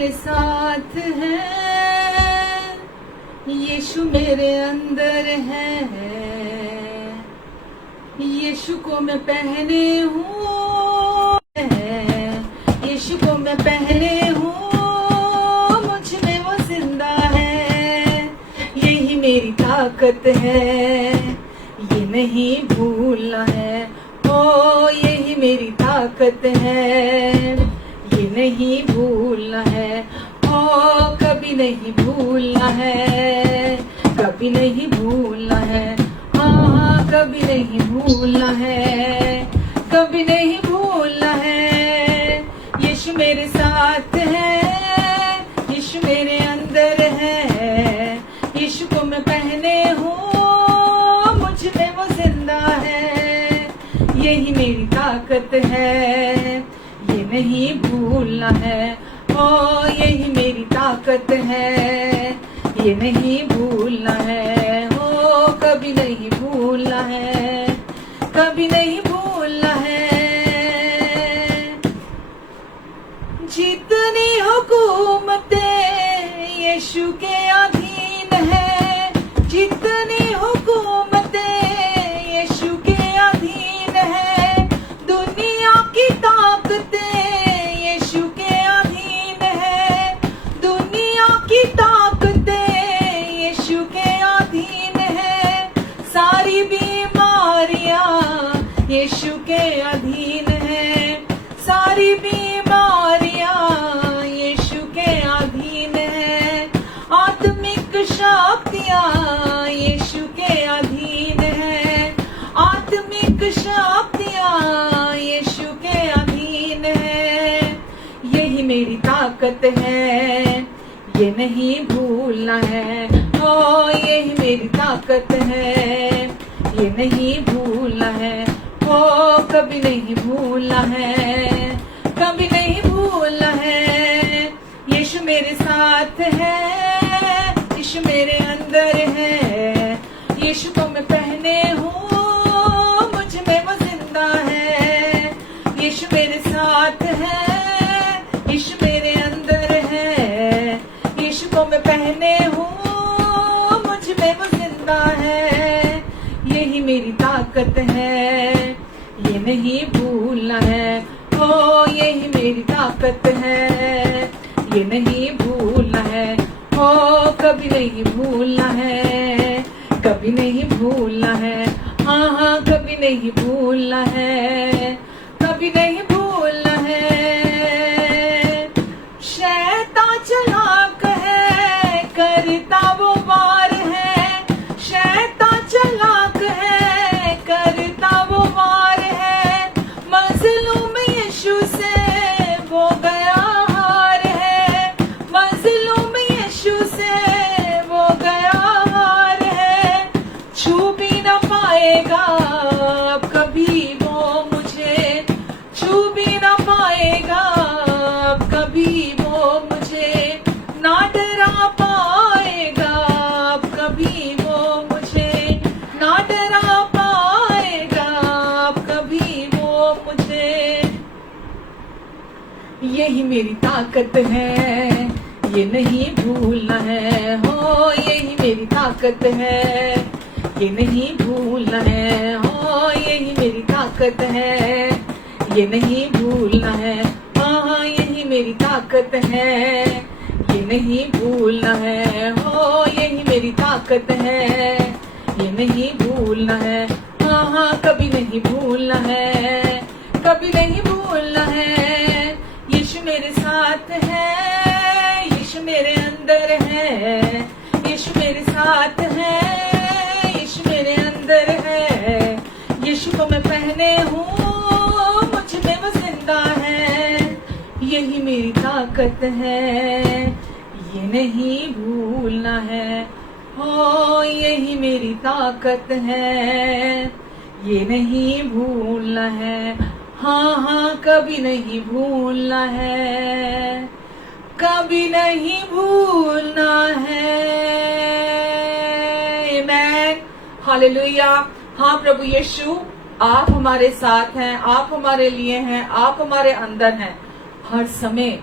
मेरे साथ है, यीशु मेरे अंदर है, यीशु को मैं पहने हूँ, यीशु को मैं पहने हूँ, मुझ में वो जिंदा है, यही मेरी ताकत है, ये नहीं भूलना है, ओ यही मेरी ताकत है, ये नहीं भूलना है, ओ कभी नहीं भूलना है, कभी नहीं भूलना है, हाँ कभी नहीं भूलना है, कभी नहीं भूलना है। यीशु मेरे साथ है, यीशु मेरे अंदर है, यीशु को मैं पहने हूँ, मुझ में वो जिंदा है, यही मेरी ताकत है, ये नहीं भूलना है, ओ यही मेरी ताकत है, ये नहीं भूलना है, ओ कभी नहीं भूलना है, कभी नहीं भूलना है। जितनी हुकूमतें यीशु के अधीन है, जितनी हुकूमतें यीशु के अधीन है, दुनिया की ताकतें यीशु के अधीन है, दुनिया की ताकतें यीशु के अधीन है, सारी बीमारियां यीशु के अधीन है, सारी बीमारियां यीशु के अधीन है, आत्मिक शक्तियां यीशु के अधीन है, आत्मिक शक्तियां यीशु के अधीन है, यही मेरी ताकत है, ये नहीं भूलना है, ओ यही मेरी ताकत है, ये नहीं भूलना है, ओ कभी नहीं भूलना है, कभी नहीं भूलना है। यीशु मेरे साथ है, यीशु मेरे अंदर है, यीशु को मैं पहने हूँ, मुझ में वो जिंदा है, यीशु मेरे साथ है, यीशु मेरे अंदर है, यीशु को मैं पहने हूँ, मुझ में वो जिंदा है, यही मेरी ताकत है, ये नहीं भूलना है, ओ यही मेरी ताकत है, ये नहीं भूलना है, ओ कभी नहीं भूलना है, कभी नहीं भूलना है, हाँ कभी नहीं भूलना है, कभी नहीं भूलना है। शैतान चालाक है, करता वो वार है, शैतान चालाक है, करता वो वार है, मज़लूम यीशु से वो गया हार है, मज़लूम यीशु से वो गया हार है, छू भी ना पाएगा अब कभी वो मुझे, छू भी ना पाएगा अब कभी वो मुझे, ना डरा पाएगा अब कभी वो मुझे, ना डरा पाएगा अब कभी वो मुझे, यही मेरी ताकत है, ये नहीं भूलना है, हो यही मेरी ताकत है, ये नहीं भूलना है, हो यही मेरी ताकत है, ये नहीं भूलना है, हाँ यही मेरी ताकत है, ये नहीं भूलना है, हो यही मेरी ताकत है, ये नहीं भूलना है, हाँ कभी नहीं भूलना है, कभी नहीं भूलना है। यीशु मेरे साथ है, यीशु मेरे अंदर है, यीशु मेरे साथ है, यीशु मेरे अंदर है, यीशु को मैं पहने हूँ, मुझ में वो जिंदा है, यही मेरी ताकत है, ये नहीं भूलना है, हो यही मेरी ताकत है, ये नहीं भूलना है, हाँ कभी नहीं भूलना है, कभी नहीं भूलना है। आमेन, हालेलुया। हाँ प्रभु यीशु, आप हमारे साथ हैं, आप हमारे लिए हैं, आप हमारे अंदर हैं, हर समय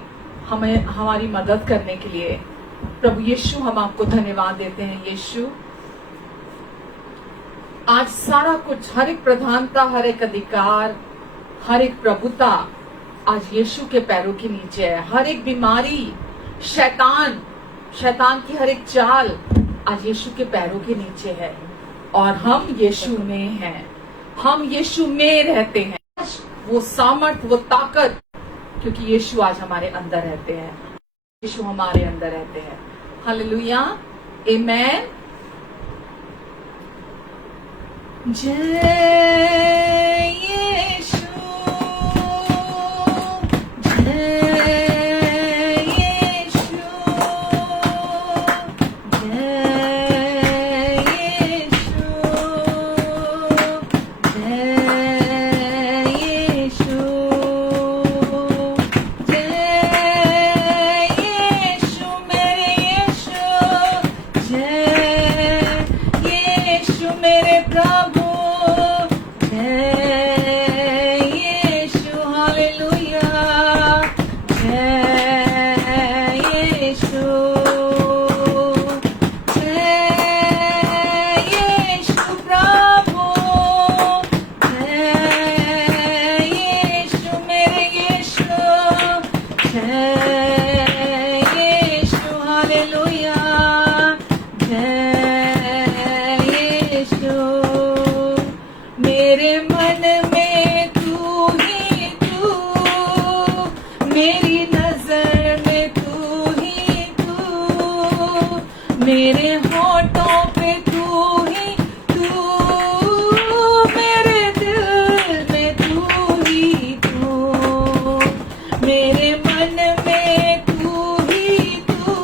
हमें हमारी मदद करने के लिए। प्रभु यीशु, हम आपको धन्यवाद देते हैं यीशु। आज सारा कुछ, हर एक प्रधानता, हर एक अधिकार, हर एक प्रभुता आज यीशु के पैरों के नीचे है। हर एक बीमारी, शैतान की हर एक चाल आज यीशु के पैरों के नीचे है और हम यीशु में हैं, हम यीशु में रहते हैं। वो सामर्थ, वो ताकत, क्योंकि यीशु आज हमारे अंदर रहते हैं, यीशु हमारे अंदर रहते हैं। हालेलुया, आमेन। जय यीशु, जय यीशु, जय यीशु, जय यीशु, जय यीशु मेरे यीशु, जय यीशु मेरे प्रभु, जय यीशु, हालेलुया, जय यीशु, जय यीशु प्रभु, जय यीशु मेरे यीशु, जय यीशु, हालेलुया, जय यीशु। मेरे मन में तू ही तू, मेरी नजर में तू ही तू, मेरे होठों पे तू ही तू, मेरे दिल में तू ही तू, मेरे मन में तू ही तू,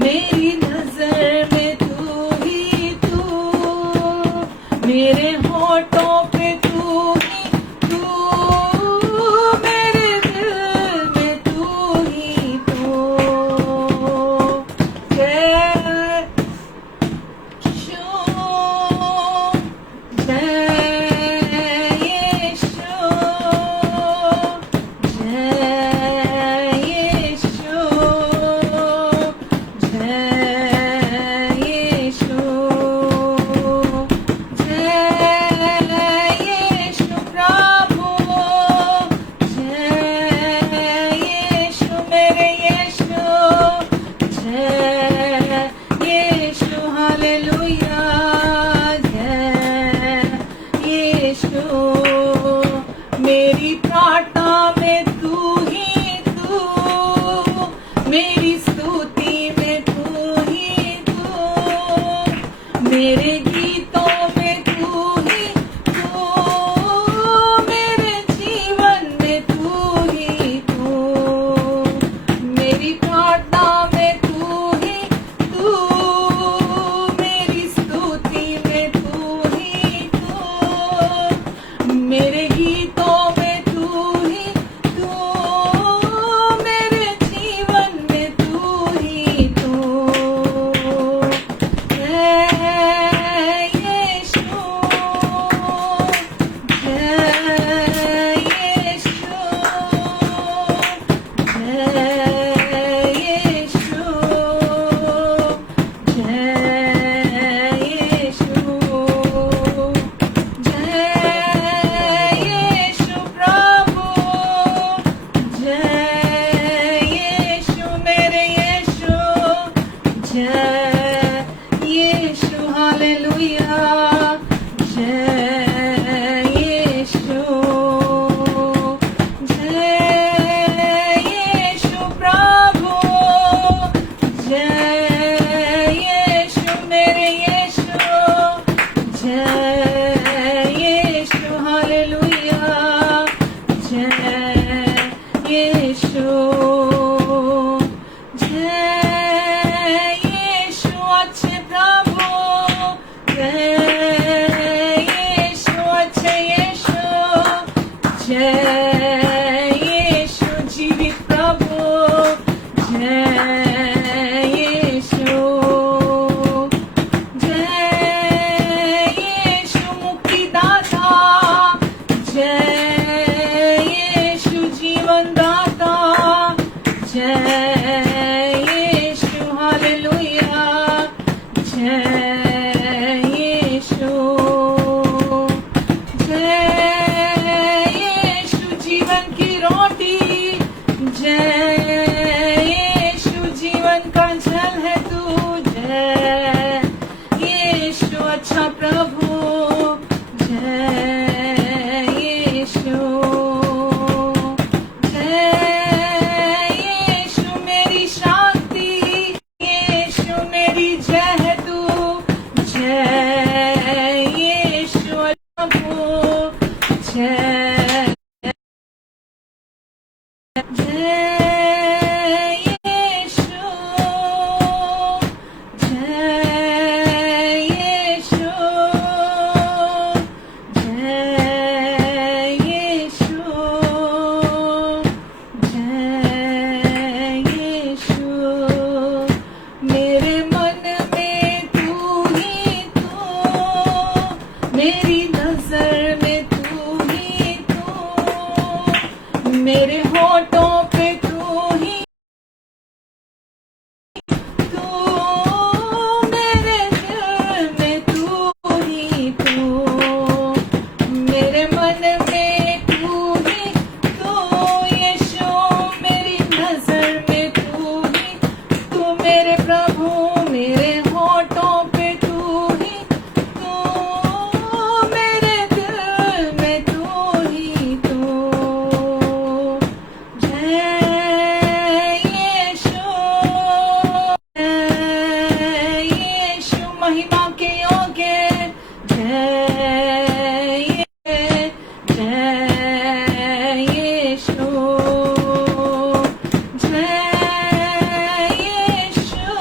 मेरी नजर में तू ही तू, मेरे होठों पे तू ही तू, मेरे दिल में तू ही तू। जय यीशु, जय यीशु, जय यीशु, जय यीशु, जय यीशु प्रभु, जय यीशु मेरे यीशु, जय यीशु, हालेलुया, जय यीशु। मेरी प्रार्थना में तू ही तू, मेरी स्तुति में तू ही तू, मेरे गीतों में तू ही तू, मेरे जीवन में तू ही तू, मेरी प्रार्थना में तू ही तू, मेरी स्तुति में तू ही तू, मेरे गीतों में तू ही तू, मेरे जीवन में तू यीशु हालेलुया, जय यीशु, जय यीशु जीवन की रोटी, जय यीशु जीवन का जल है तू, जय यीशु अच्छा प्रभु, मेरे होठों पे तू ही तू, मेरे दिल में तू ही तू, मेरे मन में तू ही तू, यीशु मेरी नजर में तू ही तू, मेरे प्रभु मेरे होठों पे तू ही तू, मेरे दिल में तू ही तू, महिमा के योग्य, जय यीशु, जय यीशु,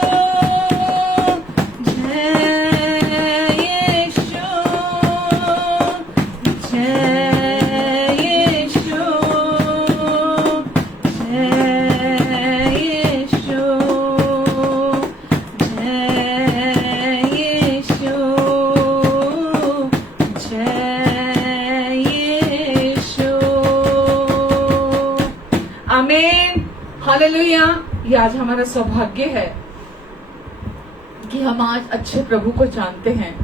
जय यीशु, जय यीशु, जय यीशु, आमीन, हालेलुया। ये आज हमारा सौभाग्य है कि हम आज अच्छे प्रभु को जानते हैं।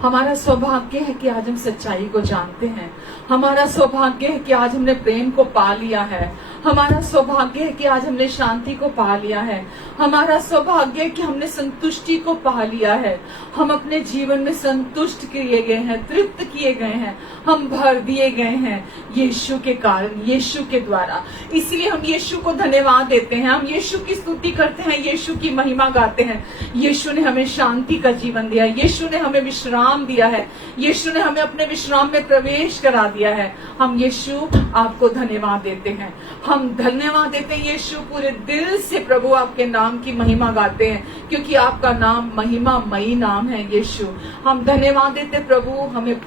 हमारा सौभाग्य है कि आज हम सच्चाई को जानते हैं। हमारा सौभाग्य है कि आज हमने प्रेम को पा लिया है। हमारा सौभाग्य है कि आज हमने शांति को पा लिया है। हमारा सौभाग्य है कि हमने संतुष्टि को पा लिया है। हम अपने जीवन में संतुष्ट किए गए हैं, तृप्त किए गए हैं, हम भर दिए गए हैं यीशु के कारण, यीशु के द्वारा। इसलिए हम यीशु को धन्यवाद देते हैं, हम यीशु की स्तुति करते हैं, यीशु की महिमा गाते हैं। यीशु ने हमें शांति का जीवन दिया, यीशु ने हमें विश्राम दिया है, यीशु ने हमें अपने विश्राम में प्रवेश करा दिया है। हम यीशु आपको धन्यवाद देते हैं, हम धन्यवाद देते हैं यीशु, पूरे दिल से प्रभु आपके नाम की महिमा गाते हैं, क्योंकि आपका नाम महिमामयी नाम है यीशु। हम धन्यवाद देते प्रभु हमें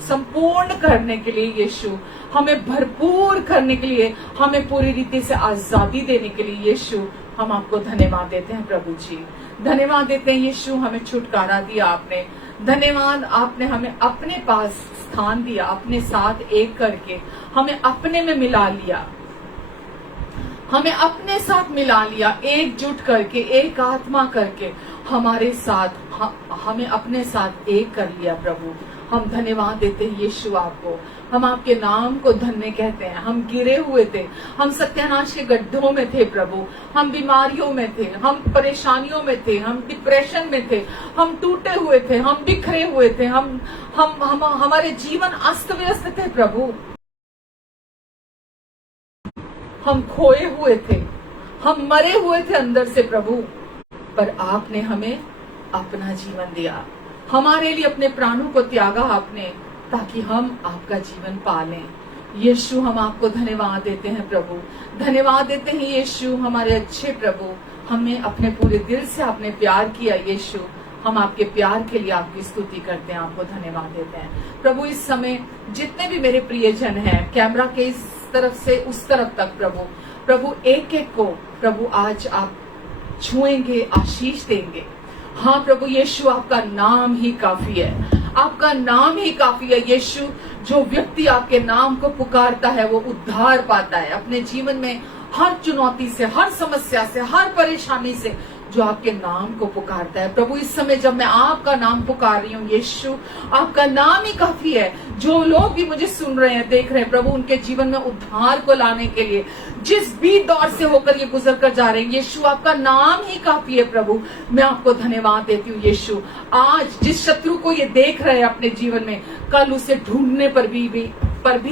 संपूर्ण करने के लिए यीशु, हमें भरपूर करने के लिए, हमें पूरी रीति से आजादी देने के लिए यीशु। हम आपको धन्यवाद देते हैं प्रभु जी, धन्यवाद देते हैं यीशु, हमें छुटकारा दिया आपने। धन्यवाद, आपने हमें अपने पास स्थान दिया, अपने साथ एक करके हमें अपने में मिला लिया, हमें अपने साथ मिला लिया, एकजुट करके, एक आत्मा करके हमारे साथ, हमें अपने साथ एक कर लिया प्रभु। हम धन्यवाद देते हैं यीशु आपको, हम आपके नाम को धन्य कहते हैं। हम गिरे हुए थे, हम सत्यानाश के गड्ढों में थे प्रभु, हम बीमारियों में थे, हम परेशानियों में थे, हम डिप्रेशन में थे, हम टूटे हुए थे, हम बिखरे हुए थे, हम हमारे जीवन अस्त व्यस्त थे प्रभु, हम खोए हुए थे, हम मरे हुए थे अंदर से प्रभु, पर आपने हमें अपना जीवन दिया, हमारे लिए अपने प्राणों को त्यागा आपने, ताकि हम आपका जीवन पालें। यीशु, हम आपको धन्यवाद देते हैं प्रभु, धन्यवाद देते हैं यीशु, हमारे अच्छे प्रभु। हमें अपने पूरे दिल से आपने प्यार किया यीशु, हम आपके प्यार के लिए आपकी स्तुति करते हैं, आपको धन्यवाद देते हैं प्रभु। इस समय जितने भी मेरे प्रियजन हैं, कैमरा के इस तरफ से उस तरफ तक प्रभु एक एक को प्रभु आज आप छुएंगे, आशीष देंगे। हाँ प्रभु यीशु, आपका नाम ही काफी है, आपका नाम ही काफी है यीशु। जो व्यक्ति आपके नाम को पुकारता है वो उद्धार पाता है, अपने जीवन में हर चुनौती से, हर समस्या से, हर परेशानी से जो आपके नाम को पुकारता है। प्रभु इस समय जब मैं आपका नाम पुकार रही हूँ यीशु, आपका नाम ही काफी है। जो लोग भी मुझे सुन रहे हैं, देख रहे हैं, प्रभु उनके जीवन में उद्धार को लाने के लिए जिस भी दौर से होकर ये गुजर कर जा रहे हैं, यीशु आपका नाम ही काफी है। प्रभु मैं आपको धन्यवाद देती हूँ यीशु। आज जिस शत्रु को ये देख रहे हैं अपने जीवन में, कल उसे ढूंढने पर भी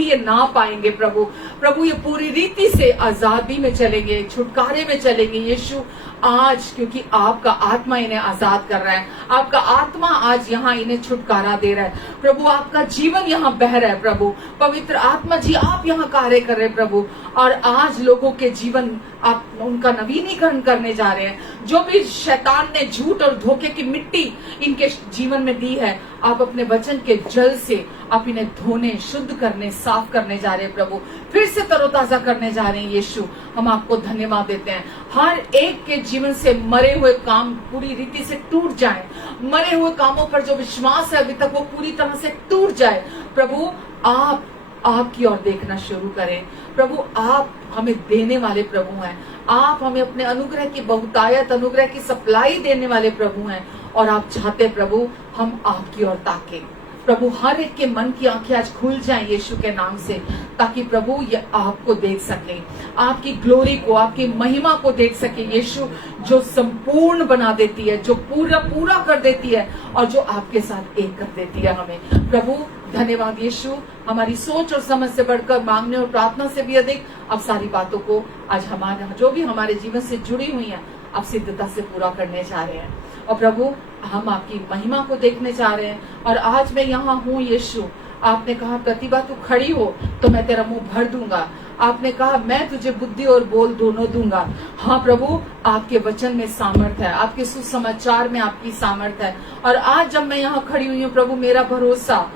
ये ना पाएंगे। प्रभु ये पूरी रीति से आजादी में चलेंगे, छुटकारे में चलेंगे यीशु आज, क्योंकि आपका आत्मा इन्हें आजाद कर रहा है। आपका आत्मा आज यहाँ इन्हें छुटकारा दे रहा है। प्रभु आपका जीवन यहाँ बह रहा है। प्रभु पवित्र आत्मा जी आप यहाँ कार्य कर रहे हैं प्रभु, और आज लोगों के जीवन आप उनका नवीनीकरण करने जा रहे हैं। जो भी शैतान ने झूठ और धोखे की मिट्टी इनके जीवन में दी है, आप अपने वचन के जल से आप इन्हें धोने, शुद्ध करने, साफ करने जा रहे हैं प्रभु, फिर से तरोताजा करने जा रहे हैं यीशु। हम आपको धन्यवाद देते हैं। हर एक के जीवन से मरे हुए काम पूरी रीति से टूट जाए, मरे हुए कामों पर जो विश्वास है अभी तक वो पूरी तरह से टूट जाए। प्रभु आप आपकी ओर देखना शुरू करें। प्रभु आप हमें देने वाले प्रभु हैं। आप हमें अपने अनुग्रह की बहुतायत, अनुग्रह की सप्लाई देने वाले प्रभु हैं, और आप चाहते प्रभु हम आपकी ओर ताकें। प्रभु हर एक के मन की आंखें आज खुल जाएं यीशु के नाम से, ताकि प्रभु ये आपको देख सके, आपकी ग्लोरी को, आपकी महिमा को देख सके यीशु, जो संपूर्ण बना देती है, जो पूरा कर देती है, और जो आपके साथ एक कर देती है हमें। प्रभु धन्यवाद यीशु। हमारी सोच और समझ से बढ़कर, मांगने और प्रार्थना से भी अधिक, अब सारी बातों को आज हमारे जो भी हमारे जीवन से जुड़ी हुई है आप सिद्धता से पूरा करने जा रहे हैं। और प्रभु हम आपकी महिमा को देखने जा रहे हैं। और आज मैं यहाँ हूँ यीशु, आपने कहा प्रतिभा तू खड़ी हो तो मैं तेरा मुंह भर दूंगा। आपने कहा मैं तुझे बुद्धि और बोल दोनों दूंगा। हाँ प्रभु आपके वचन में सामर्थ है, आपके सुसमाचार में आपकी सामर्थ है। और आज जब मैं यहाँ खड़ी हुई हूँ प्रभु, मेरा भरोसा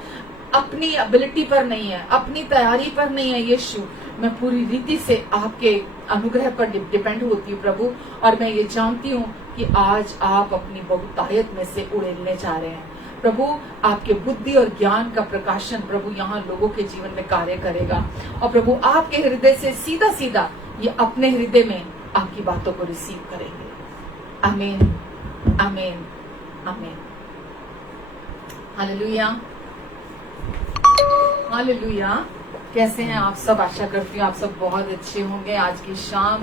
अपनी एबिलिटी पर नहीं है, अपनी तैयारी पर नहीं है यीशु, मैं पूरी रीति से आपके अनुग्रह पर डिपेंड होती हूँ प्रभु। और मैं ये जानती हूँ कि आज आप अपनी बहुतायत में से उड़ेलने जा रहे हैं प्रभु। आपके बुद्धि और ज्ञान का प्रकाशन प्रभु यहाँ लोगों के जीवन में कार्य करेगा। और प्रभु आपके हृदय से सीधा सीधा ये अपने हृदय में आपकी बातों को रिसीव करेंगे। आमीन, आमीन, आमीन। Hallelujah, hallelujah. कैसे हैं आप सब? आशा करती हूँ आप सब बहुत अच्छे होंगे। आज की शाम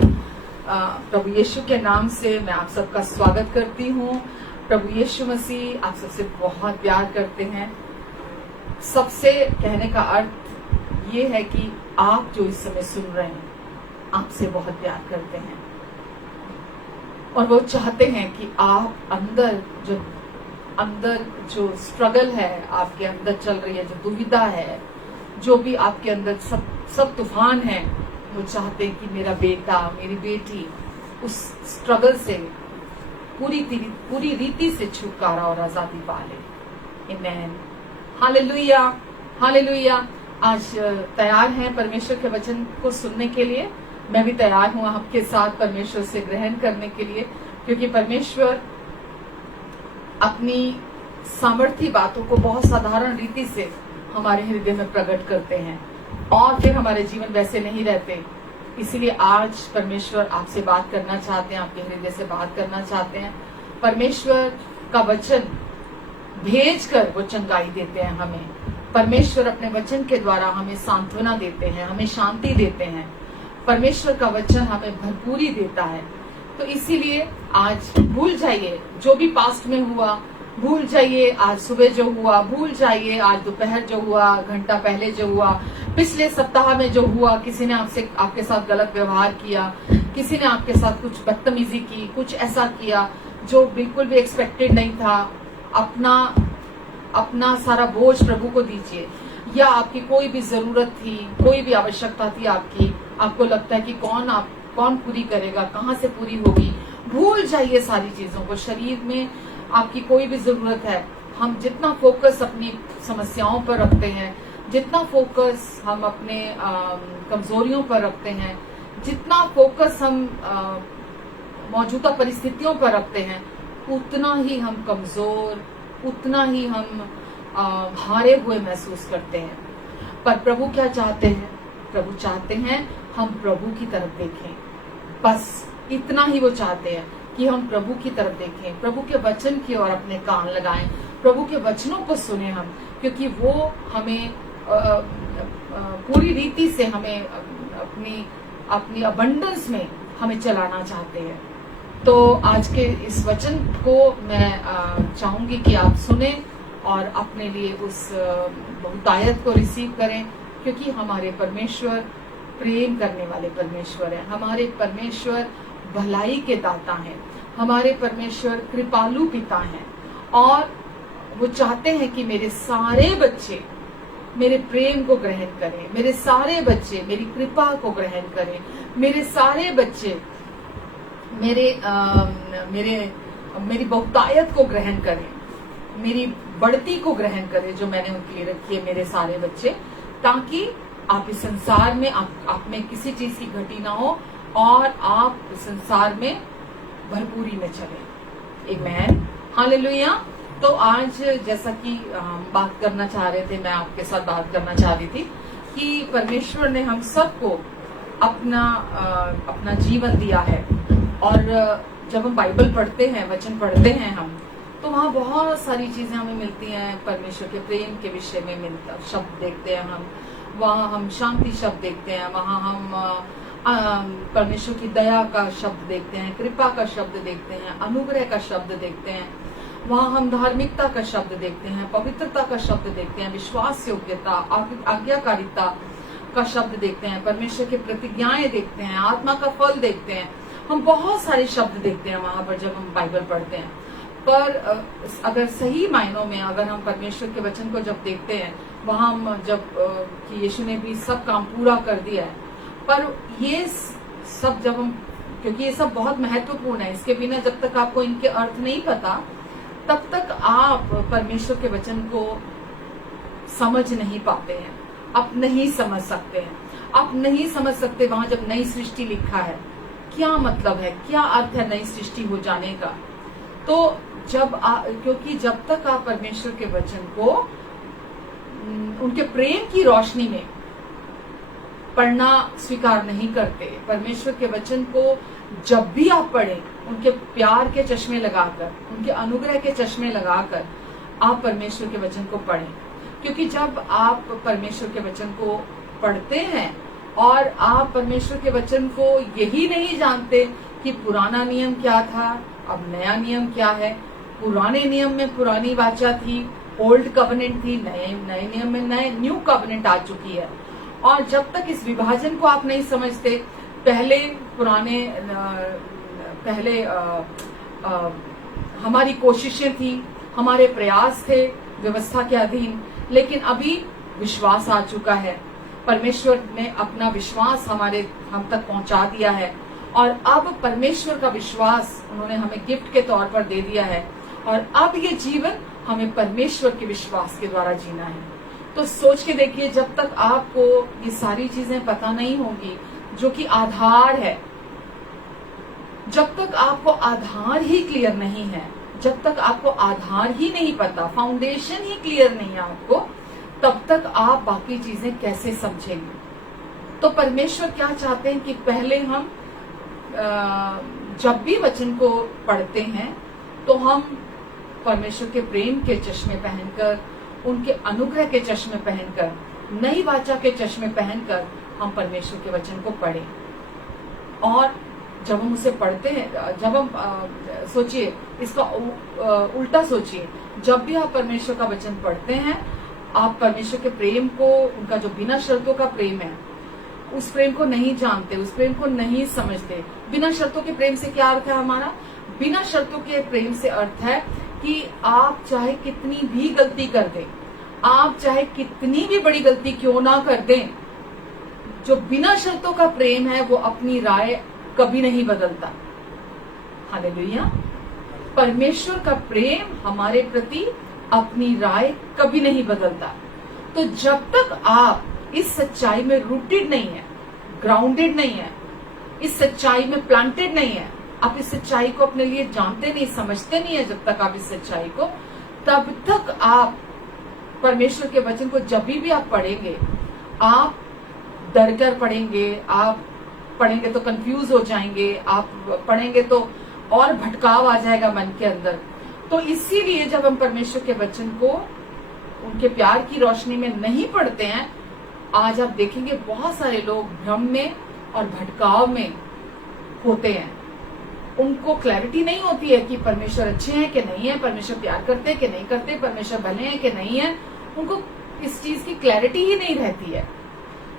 प्रभु यीशु के नाम से मैं आप सबका स्वागत करती हूँ। प्रभु यीशु मसीह आप सबसे बहुत प्यार करते हैं। सबसे कहने का अर्थ ये है कि आप जो इस समय सुन रहे हैं आपसे बहुत प्यार करते हैं, और वो चाहते हैं कि आप अंदर जो स्ट्रगल है आपके अंदर चल रही है, जो दुविधा है, जो भी आपके अंदर सब तूफान है, वो चाहते हैं कि मेरा बेटा, मेरी बेटी उस स्ट्रगल से पूरी रीति से छुटकारा और आजादी पा ले। आमीन, हालेलुया, हालेलुया। आज तैयार हैं परमेश्वर के वचन को सुनने के लिए? मैं भी तैयार हूँ आपके साथ परमेश्वर से ग्रहण करने के लिए, क्योंकि परमेश्वर अपनी सामर्थी बातों को बहुत साधारण रीति से हमारे हृदय में प्रकट करते हैं, और फिर हमारे जीवन वैसे नहीं रहते। इसीलिए आज परमेश्वर आपसे बात करना चाहते हैं, आपके हृदय से बात करना चाहते हैं। परमेश्वर का वचन भेजकर वो चंगाई देते हैं हमें। परमेश्वर अपने वचन के द्वारा हमें सांत्वना देते हैं, हमें शांति देते हैं। परमेश्वर का वचन हमें भरपूरी देता है। तो इसीलिए आज भूल जाइए जो भी पास्ट में हुआ, भूल जाइए आज सुबह जो हुआ, भूल जाइए आज दोपहर जो हुआ, घंटा पहले जो हुआ, पिछले सप्ताह में जो हुआ। किसी ने आपके साथ गलत व्यवहार किया, किसी ने आपके साथ कुछ बदतमीजी की, कुछ ऐसा किया जो बिल्कुल भी एक्सपेक्टेड नहीं था। अपना सारा बोझ प्रभु को दीजिए। या आपकी कोई भी जरूरत थी, कोई भी आवश्यकता थी आपकी, आपको लगता है कि कौन पूरी करेगा, कहाँ से पूरी होगी, भूल जाइए सारी चीजों को। शरीर में आपकी कोई भी जरूरत है, हम जितना फोकस अपनी समस्याओं पर रखते हैं, जितना फोकस हम अपने कमजोरियों पर रखते हैं, जितना फोकस हम मौजूदा परिस्थितियों पर रखते हैं, उतना ही हम कमजोर, उतना ही हम हारे हुए महसूस करते हैं। पर प्रभु क्या चाहते हैं? प्रभु चाहते हैं हम प्रभु की तरफ देखें, बस इतना ही वो चाहते हैं कि हम प्रभु की तरफ देखें, प्रभु के वचन की ओर अपने कान लगाएं, प्रभु के वचनों को सुने हम, क्योंकि वो हमें पूरी रीति से हमें अपनी अबंडेंस में हमें चलाना चाहते हैं। तो आज के इस वचन को मैं चाहूंगी कि आप सुने और अपने लिए उस बहुतायत को रिसीव करें, क्योंकि हमारे परमेश्वर प्रेम करने वाले परमेश्वर हैं, हमारे परमेश्वर भलाई के दाता हैं, हमारे परमेश्वर कृपालु पिता हैं, और वो चाहते हैं कि मेरे सारे बच्चे मेरे प्रेम को ग्रहण करें, मेरे सारे बच्चे मेरी कृपा को ग्रहण करें, मेरे सारे बच्चे मेरी बहुतायत को ग्रहण करें, मेरी बढ़ती को ग्रहण करें जो मैंने उनके लिए रखी है, मेरे सारे बच्चे, ताकि आप इस संसार में आप में किसी चीज की घटी ना हो और आप संसार में भरपूरी में चले। आमीन, हालेलुया। तो आज जैसा कि हम बात करना चाह रहे थे, मैं आपके साथ बात करना चाह रही थी कि परमेश्वर ने हम सबको अपना जीवन दिया है, और जब हम बाइबल पढ़ते हैं, वचन पढ़ते हैं हम, तो वहाँ बहुत सारी चीजें हमें मिलती हैं। परमेश्वर के प्रेम के विषय में मिलता शब्द देखते हैं हम, वहाँ हम शांति शब्द देखते हैं, वहाँ हम परमेश्वर की दया का शब्द देखते हैं, कृपा का शब्द देखते हैं, अनुग्रह का शब्द देखते हैं, वहाँ हम धार्मिकता का शब्द देखते हैं, पवित्रता का शब्द देखते हैं, विश्वास योग्यता, आज्ञाकारिता का शब्द देखते हैं, परमेश्वर की प्रतिज्ञाएं देखते हैं, आत्मा का फल देखते हैं। हम बहुत सारे शब्द देखते हैं वहां पर जब हम बाइबल पढ़ते हैं। पर अगर सही मायनों में अगर हम परमेश्वर के वचन को जब देखते हैं, वहां हम जब कि यीशु ने भी सब काम पूरा कर दिया है, पर ये सब जब हम, क्योंकि ये सब बहुत महत्वपूर्ण है, इसके बिना जब तक आपको इनके अर्थ नहीं पता, तब तक आप परमेश्वर के वचन को समझ नहीं पाते हैं, आप नहीं समझ सकते हैं, आप नहीं समझ सकते। वहां जब नई सृष्टि लिखा है, क्या मतलब है, क्या अर्थ है नई सृष्टि हो जाने का। तो क्योंकि जब तक आप परमेश्वर के वचन को उनके प्रेम की रोशनी में पढ़ना स्वीकार नहीं करते, परमेश्वर के वचन को जब भी आप पढ़ें, उनके प्यार के चश्मे लगाकर, उनके अनुग्रह के चश्मे लगाकर आप परमेश्वर के वचन को पढ़ें। क्योंकि जब आप परमेश्वर के वचन को पढ़ते हैं और आप परमेश्वर के वचन को यही नहीं जानते कि पुराना नियम क्या था, अब नया नियम क्या है, पुराने नियम में पुरानी वाचा थी, ओल्ड कवनेंट थी, नए नियम में न्यू कवनेंट आ चुकी है। और जब तक इस विभाजन को आप नहीं समझते, पहले हमारी कोशिशें थी, हमारे प्रयास थे व्यवस्था के अधीन, लेकिन अभी विश्वास आ चुका है, परमेश्वर ने अपना विश्वास हम तक पहुंचा दिया है, और अब परमेश्वर का विश्वास उन्होंने हमें गिफ्ट के तौर पर दे दिया है, और अब ये जीवन हमें परमेश्वर के विश्वास के द्वारा जीना है। तो सोच के देखिए, जब तक आपको ये सारी चीजें पता नहीं होंगी जो कि आधार है, जब तक आपको आधार ही क्लियर नहीं है, जब तक आपको आधार ही नहीं पता, फाउंडेशन ही क्लियर नहीं है आपको, तब तक आप बाकी चीजें कैसे समझेंगे। तो परमेश्वर क्या चाहते हैं कि पहले हम जब भी वचन को पढ़ते हैं तो हम परमेश्वर के प्रेम के चश्मे पहनकर, उनके अनुग्रह के चश्मे पहनकर, नई वाचा के चश्मे पहनकर हम परमेश्वर के वचन को पढ़ें। और जब हम उसे पढ़ते हैं, जब हम सोचिए, इसका उल्टा सोचिए, जब भी आप परमेश्वर का वचन पढ़ते हैं, आप परमेश्वर के प्रेम को, उनका जो बिना शर्तों का प्रेम है, उस प्रेम को नहीं जानते, उस प्रेम को नहीं समझते। बिना शर्तों के प्रेम से क्या अर्थ है हमारा? बिना शर्तों के प्रेम से अर्थ है कि आप चाहे कितनी भी गलती कर दें, आप चाहे कितनी भी बड़ी गलती क्यों ना कर दें, जो बिना शर्तों का प्रेम है वो अपनी राय कभी नहीं बदलता। हालेलुया। परमेश्वर का प्रेम हमारे प्रति अपनी राय कभी नहीं बदलता। तो जब तक आप इस सच्चाई में रूटेड नहीं है, ग्राउंडेड नहीं है, इस सच्चाई में प्लांटेड नहीं है, आप इस सच्चाई को अपने लिए जानते नहीं, समझते नहीं है, जब तक आप इस सच्चाई को, तब तक आप परमेश्वर के वचन को जब भी आप पढ़ेंगे, आप डर कर पढ़ेंगे, आप पढ़ेंगे तो कंफ्यूज हो जाएंगे, आप पढ़ेंगे तो और भटकाव आ जाएगा मन के अंदर। तो इसीलिए जब हम परमेश्वर के वचन को उनके प्यार की रोशनी में नहीं पढ़ते हैं, आज आप देखेंगे बहुत सारे लोग भ्रम में और भटकाव में होते हैं। उनको क्लैरिटी नहीं होती है कि परमेश्वर अच्छे हैं कि नहीं है, परमेश्वर प्यार करते हैं कि नहीं करते, परमेश्वर भले हैं कि नहीं है। उनको इस चीज की क्लैरिटी ही नहीं रहती है।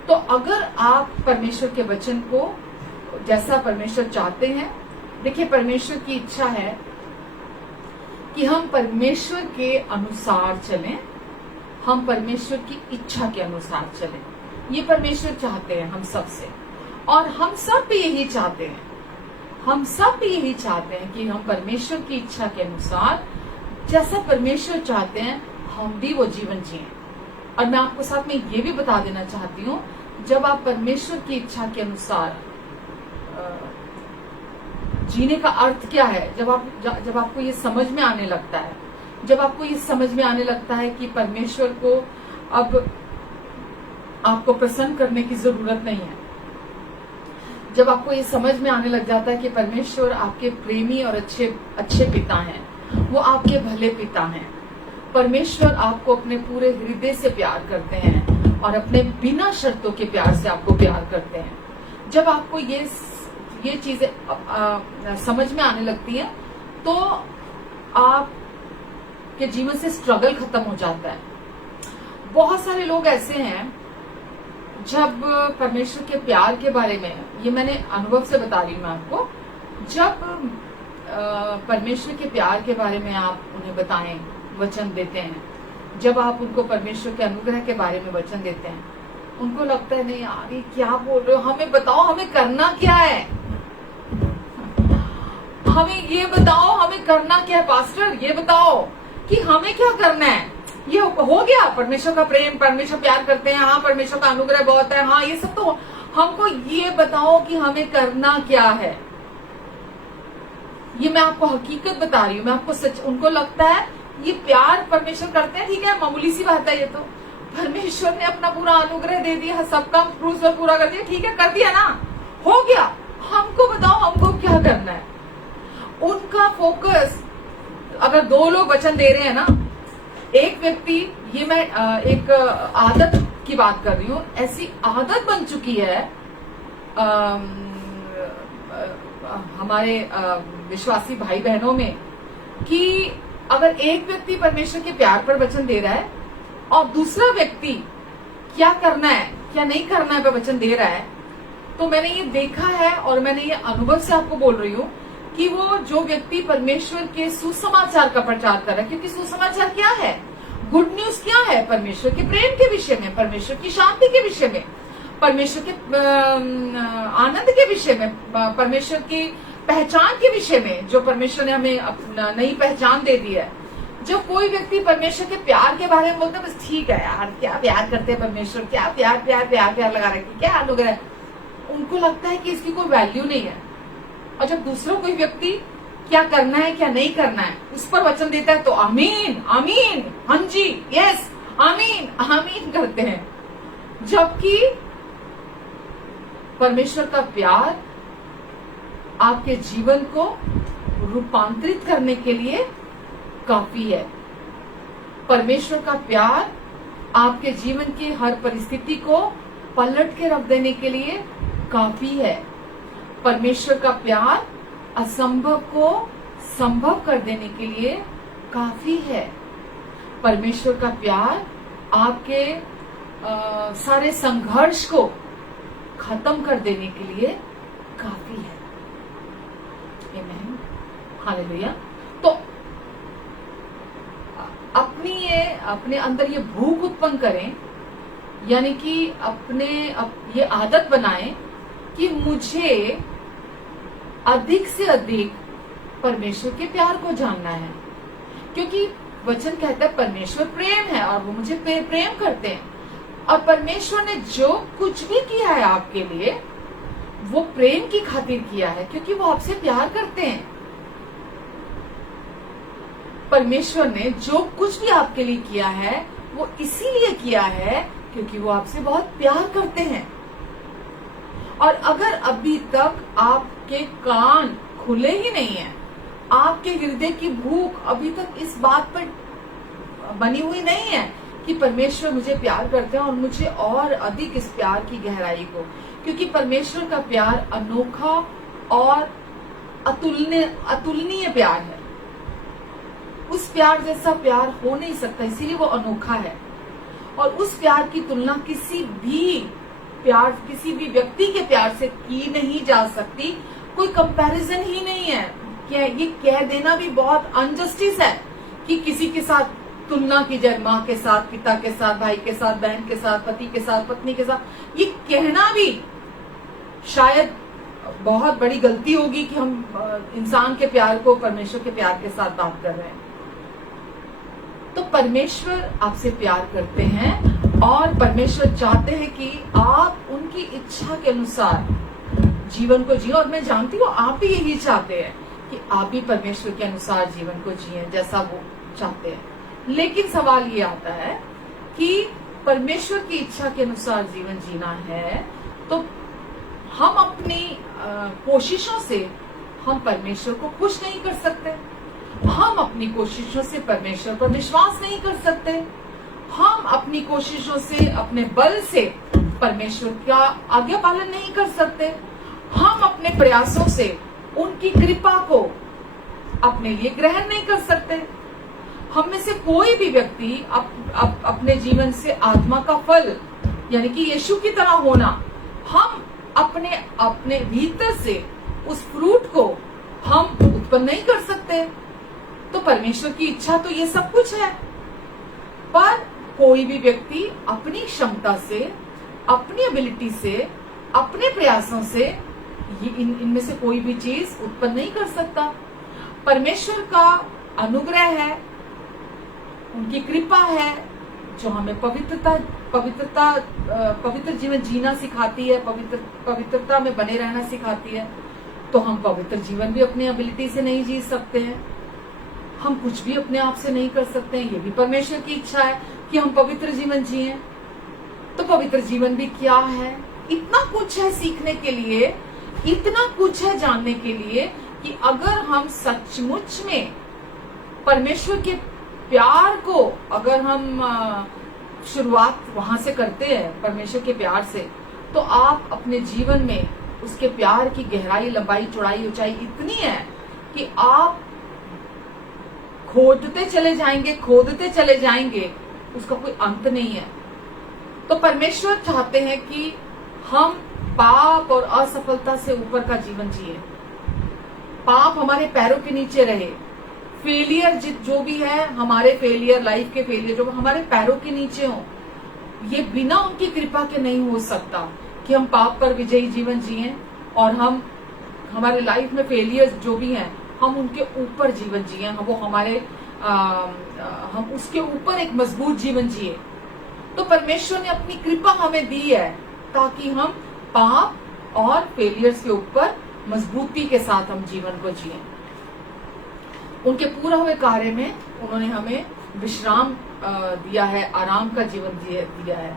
तो अगर आप परमेश्वर के वचन को जैसा परमेश्वर चाहते हैं, देखिए परमेश्वर की इच्छा है कि हम परमेश्वर के अनुसार चलें, हम परमेश्वर की इच्छा के अनुसार चलें। ये परमेश्वर चाहते हैं हम सब से, और हम सब भी यही चाहते हैं। हम सब भी यही चाहते हैं कि हम परमेश्वर की इच्छा के अनुसार जैसा परमेश्वर चाहते हैं हम भी वो जीवन जिएं। और मैं आपको साथ में ये भी बता देना चाहती हूँ, जब आप परमेश्वर की इच्छा के अनुसार जीने का अर्थ क्या है, जब आपको ये समझ में आने लगता है, जब आपको ये समझ में आने लगता है कि परमेश्वर को अब आपको प्रसन्न करने की जरूरत नहीं है, जब आपको ये समझ में आने लग जाता है कि परमेश्वर आपके प्रेमी और अच्छे पिता हैं, वो आपके भले पिता हैं, परमेश्वर आपको अपने पूरे हृदय से प्यार करते हैं और अपने बिना शर्तों के प्यार से आपको प्यार करते हैं। जब आपको ये चीजें समझ में आने लगती है तो आपके जीवन से स्ट्रगल खत्म हो जाता है। बहुत सारे लोग ऐसे हैं, जब परमेश्वर के प्यार के बारे में, ये मैंने अनुभव से बता रही हूँ मैं आपको, जब परमेश्वर के प्यार के बारे में आप उन्हें बताएं, वचन देते हैं, जब आप उनको परमेश्वर के अनुग्रह के बारे में वचन देते हैं, उनको लगता है नहीं यार ये क्या बोल रहे हो, हमें बताओ हमें करना क्या है, हमें ये बताओ हमें करना क्या है पास्टर, ये बताओ कि हमें क्या करना है। ये हो गया परमेश्वर का प्रेम, परमेश्वर प्यार करते हैं, हाँ परमेश्वर का अनुग्रह बहुत है, हाँ ये सब तो, हमको ये बताओ कि हमें करना क्या है। ये मैं आपको हकीकत बता रही हूँ, मैं आपको सच। उनको लगता है ये प्यार परमेश्वर करते हैं, ठीक है मामूली सी बात है, ये तो परमेश्वर ने अपना पूरा अनुग्रह दे दिया, सब काम क्रूज पर पूरा कर दिया, ठीक है कर दिया ना, हो गया, हमको बताओ हमको क्या करना है। उनका फोकस, अगर दो लोग वचन दे रहे हैं ना, एक व्यक्ति, ये मैं एक आदत की बात कर रही हूँ, ऐसी आदत बन चुकी है हमारे विश्वासी भाई बहनों में कि अगर एक व्यक्ति परमेश्वर के प्यार पर वचन दे रहा है और दूसरा व्यक्ति क्या करना है क्या नहीं करना है पर वचन दे रहा है, तो मैंने ये देखा है और मैंने ये अनुभव से आपको बोल रही हूँ कि वो जो व्यक्ति परमेश्वर के सुसमाचार का प्रचार कर रहा है, क्योंकि सुसमाचार क्या है, गुड न्यूज क्या है, परमेश्वर के प्रेम के विषय में, परमेश्वर की शांति के विषय में, परमेश्वर के आनंद के विषय में, परमेश्वर की पहचान के विषय में, जो परमेश्वर ने हमें अपना नई पहचान दे दी है। जो कोई व्यक्ति परमेश्वर के प्यार के बारे में बोलता है, बस ठीक है यार क्या प्यार करते हैं परमेश्वर, क्या प्यार प्यार प्यार प्यार लगा रखी, क्या अनुग्रह, उनको लगता है कि इसकी कोई वैल्यू नहीं है। और जब दूसरा कोई व्यक्ति क्या करना है क्या नहीं करना है उस पर वचन देता है तो आमीन आमीन, हाँ जी यस आमीन आमीन करते हैं, जबकि परमेश्वर का प्यार आपके जीवन को रूपांतरित करने के लिए काफी है। परमेश्वर का प्यार आपके जीवन की हर परिस्थिति को पलट के रख देने के लिए काफी है। परमेश्वर का प्यार असंभव को संभव कर देने के लिए काफी है। परमेश्वर का प्यार आपके सारे संघर्ष को खत्म कर देने के लिए काफी है। आमीन, हालेलुया। तो अपने अंदर ये भूख उत्पन्न करें, यानी कि ये आदत बनाएं कि मुझे अधिक से अधिक परमेश्वर के प्यार को जानना है, क्योंकि वचन कहता है परमेश्वर प्रेम है और वो मुझे प्रेम करते हैं, और परमेश्वर ने जो कुछ भी किया है आपके लिए वो प्रेम की खातिर किया है, क्योंकि वो आपसे प्यार करते हैं। परमेश्वर ने जो कुछ भी आपके लिए किया है वो इसीलिए किया है क्योंकि वो आपसे बहुत प्यार करते हैं। और अगर अभी तक आपके कान खुले ही नहीं है, आपके हृदय की भूख अभी तक इस बात पर बनी हुई नहीं है कि परमेश्वर मुझे प्यार करते हैं और मुझे और अधिक इस प्यार की गहराई को, क्योंकि परमेश्वर का प्यार अनोखा और अतुलनीय प्यार है। उस प्यार जैसा प्यार हो नहीं सकता, इसीलिए वो अनोखा है। और उस प्यार की तुलना किसी भी व्यक्ति के प्यार से की नहीं जा सकती। कोई कंपैरिजन ही नहीं है। क्या ये कह देना भी बहुत अनजस्टिस है कि किसी के साथ तुलना की जाए, माँ के साथ, पिता के साथ, भाई के साथ, बहन के साथ, पति के साथ, पत्नी के साथ। ये कहना भी शायद बहुत बड़ी गलती होगी कि हम इंसान के प्यार को परमेश्वर के प्यार के साथ बात कर रहे हैं। तो परमेश्वर आपसे प्यार करते हैं और परमेश्वर चाहते हैं कि आप उनकी इच्छा के अनुसार जीवन को जियो। और मैं जानती हूँ आप भी यही चाहते हैं कि आप भी परमेश्वर के अनुसार जीवन को जिए जैसा वो चाहते हैं। लेकिन सवाल ये आता है कि परमेश्वर की इच्छा के अनुसार जीवन जीना है तो हम अपनी कोशिशों से हम परमेश्वर को खुश नहीं कर सकते। हम अपनी कोशिशों से परमेश्वर पर विश्वास नहीं कर सकते। हम अपनी कोशिशों से, अपने बल से परमेश्वर का आज्ञा पालन नहीं कर सकते। हम अपने प्रयासों से उनकी कृपा को अपने लिए ग्रहण नहीं कर सकते। हम में से कोई भी व्यक्ति अपने जीवन से आत्मा का फल यानी कि यीशु की तरह होना, हम अपने भीतर से उस फ्रूट को हम उत्पन्न नहीं कर सकते। तो परमेश्वर की इच्छा तो ये सब कुछ है, पर कोई भी व्यक्ति अपनी क्षमता से, अपनी एबिलिटी से, अपने प्रयासों से इनमें से कोई भी चीज उत्पन्न नहीं कर सकता। परमेश्वर का अनुग्रह है, उनकी कृपा है जो हमें पवित्र जीवन जीना सिखाती है, पवित्रता में बने रहना सिखाती है। तो हम पवित्र जीवन भी अपनी एबिलिटी से नहीं जी सकते हैं। हम कुछ भी अपने आप से नहीं कर सकते हैं। ये भी परमेश्वर की इच्छा है कि हम पवित्र जीवन जिए। तो पवित्र जीवन भी क्या है? इतना कुछ है सीखने के लिए, इतना कुछ है जानने के लिए कि अगर हम सचमुच में परमेश्वर के प्यार को, अगर हम शुरुआत वहां से करते हैं परमेश्वर के प्यार से, तो आप अपने जीवन में उसके प्यार की गहराई, लंबाई, चौड़ाई, ऊंचाई इतनी है कि आप खोदते चले जाएंगे, उसका कोई अंत नहीं है। तो परमेश्वर चाहते हैं कि हम पाप और असफलता से ऊपर का जीवन जिए। पाप हमारे पैरों के नीचे रहे। फेलियर जो भी है, हमारे फेलियर, लाइफ के फेलियर जो हमारे पैरों के नीचे हो, ये बिना उनकी कृपा के नहीं हो सकता कि हम पाप पर विजयी जीवन जिए और हम हमारे लाइफ में फेलियर जो भी हैं हम उनके ऊपर जीवन जिए, हम उसके ऊपर एक मजबूत जीवन जिए। तो परमेश्वर ने अपनी कृपा हमें दी है ताकि हम पाप और फेलियर्स के ऊपर मजबूती के साथ हम जीवन को जिए। उनके पूरा हुए कार्य में उन्होंने हमें विश्राम दिया है, आराम का जीवन दिया है।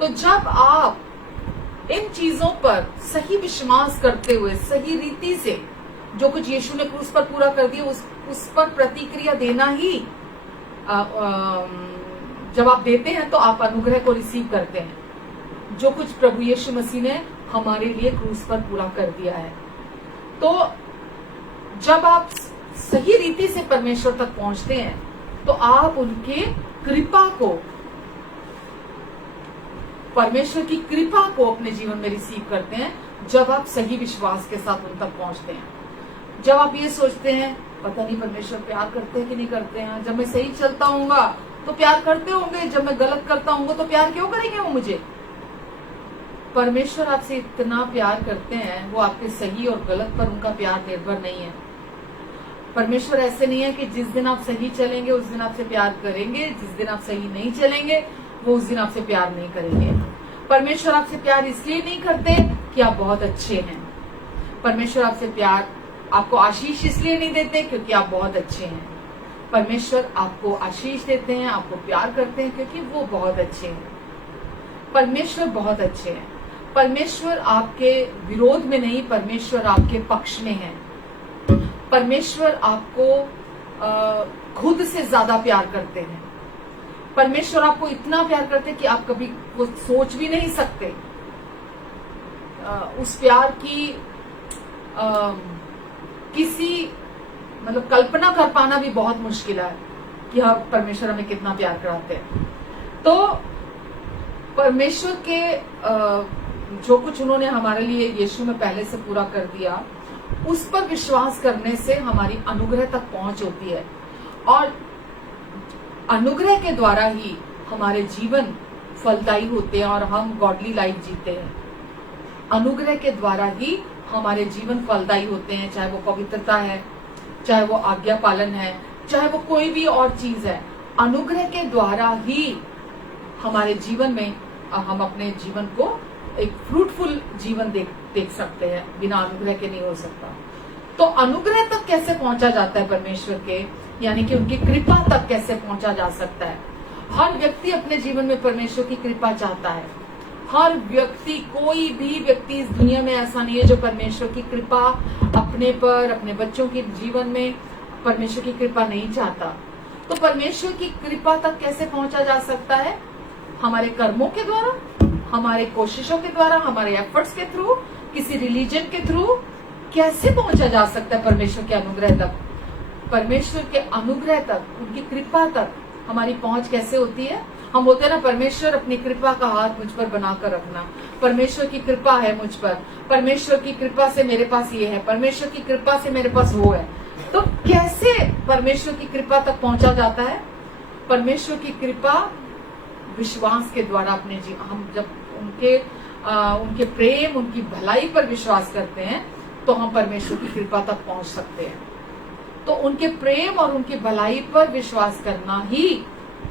तो जब आप इन चीजों पर सही विश्वास करते हुए, सही रीति से जो कुछ यीशु ने क्रूस पर पूरा कर दिया उस पर प्रतिक्रिया देना ही, जब आप देते हैं तो आप अनुग्रह को रिसीव करते हैं जो कुछ प्रभु यीशु मसीह ने हमारे लिए क्रूस पर पूरा कर दिया है। तो जब आप सही रीति से परमेश्वर तक पहुंचते हैं तो आप उनके कृपा को, परमेश्वर की कृपा को अपने जीवन में रिसीव करते हैं जब आप सही विश्वास के साथ उन तक पहुंचते हैं। जब आप ये सोचते हैं पता नहीं परमेश्वर प्यार करते हैं कि नहीं करते हैं, जब मैं सही चलता हूँगा तो प्यार करते होंगे, जब मैं गलत करता हूँ तो प्यार क्यों करेंगे वो मुझे। परमेश्वर आपसे इतना प्यार करते हैं, वो आपके सही और गलत पर उनका प्यार निर्भर नहीं है। परमेश्वर ऐसे नहीं है कि जिस दिन आप सही चलेंगे उस दिन आपसे प्यार करेंगे, जिस दिन आप सही नहीं चलेंगे वो उस दिन आपसे प्यार नहीं करेंगे। परमेश्वर आपसे प्यार इसलिए नहीं करते कि आप बहुत अच्छे हैं। परमेश्वर आपसे प्यार, आपको आशीष इसलिए नहीं देते क्योंकि आप बहुत अच्छे हैं। परमेश्वर आपको आशीष देते हैं, आपको प्यार करते हैं क्योंकि वो बहुत अच्छे हैं। परमेश्वर बहुत अच्छे हैं। परमेश्वर आपके विरोध में नहीं, परमेश्वर आपके पक्ष में है। परमेश्वर आपको खुद से ज्यादा प्यार करते हैं। परमेश्वर आपको इतना प्यार करते हैं कि आप कभी वो सोच भी नहीं सकते। उस प्यार की किसी मतलब कल्पना कर पाना भी बहुत मुश्किल है कि हाँ परमेश्वर हमें कितना प्यार कराते हैं। तो परमेश्वर के जो कुछ उन्होंने हमारे लिए यीशु में पहले से पूरा कर दिया, उस पर विश्वास करने से हमारी अनुग्रह तक पहुंच होती है, और अनुग्रह के द्वारा ही हमारे जीवन फलदायी होते हैं और हम गॉडली लाइफ जीते हैं। अनुग्रह के द्वारा ही हमारे जीवन फलदायी होते हैं, चाहे वो पवित्रता है, चाहे वो आज्ञा पालन है, चाहे वो कोई भी और चीज है। अनुग्रह के द्वारा ही हमारे जीवन में हम अपने जीवन को एक फ्रूटफुल जीवन देख सकते हैं। बिना अनुग्रह के नहीं हो सकता। तो अनुग्रह तक कैसे पहुंचा जाता है परमेश्वर के, यानी कि उनकी कृपा तक कैसे पहुंचा जा सकता है। हर व्यक्ति अपने जीवन में परमेश्वर की कृपा चाहता है। हर व्यक्ति, कोई भी व्यक्ति इस दुनिया में ऐसा नहीं है जो परमेश्वर की कृपा अपने पर, अपने बच्चों के जीवन में परमेश्वर की कृपा नहीं चाहता। तो परमेश्वर की कृपा तक कैसे पहुंचा जा सकता है? हमारे कर्मों के द्वारा, हमारे कोशिशों के द्वारा, हमारे एफर्ट्स के थ्रू, किसी रिलीजन के थ्रू कैसे पहुंचा जा सकता है परमेश्वर के अनुग्रह तक? परमेश्वर के अनुग्रह तक, उनकी कृपा तक हमारी पहुंच कैसे होती है? हम बोलते हैं ना, परमेश्वर अपनी कृपा का हाथ मुझ पर बनाकर रखना, परमेश्वर की कृपा है मुझ पर, परमेश्वर की कृपा से मेरे पास ये है, परमेश्वर की कृपा से मेरे पास वो है। तो कैसे परमेश्वर की कृपा तक पहुंचा जाता है? परमेश्वर की कृपा विश्वास के द्वारा अपने हम जब उनके प्रेम, उनकी भलाई पर विश्वास करते हैं तो हम परमेश्वर की कृपा तक पहुंच सकते हैं। तो उनके प्रेम और उनकी भलाई पर विश्वास करना ही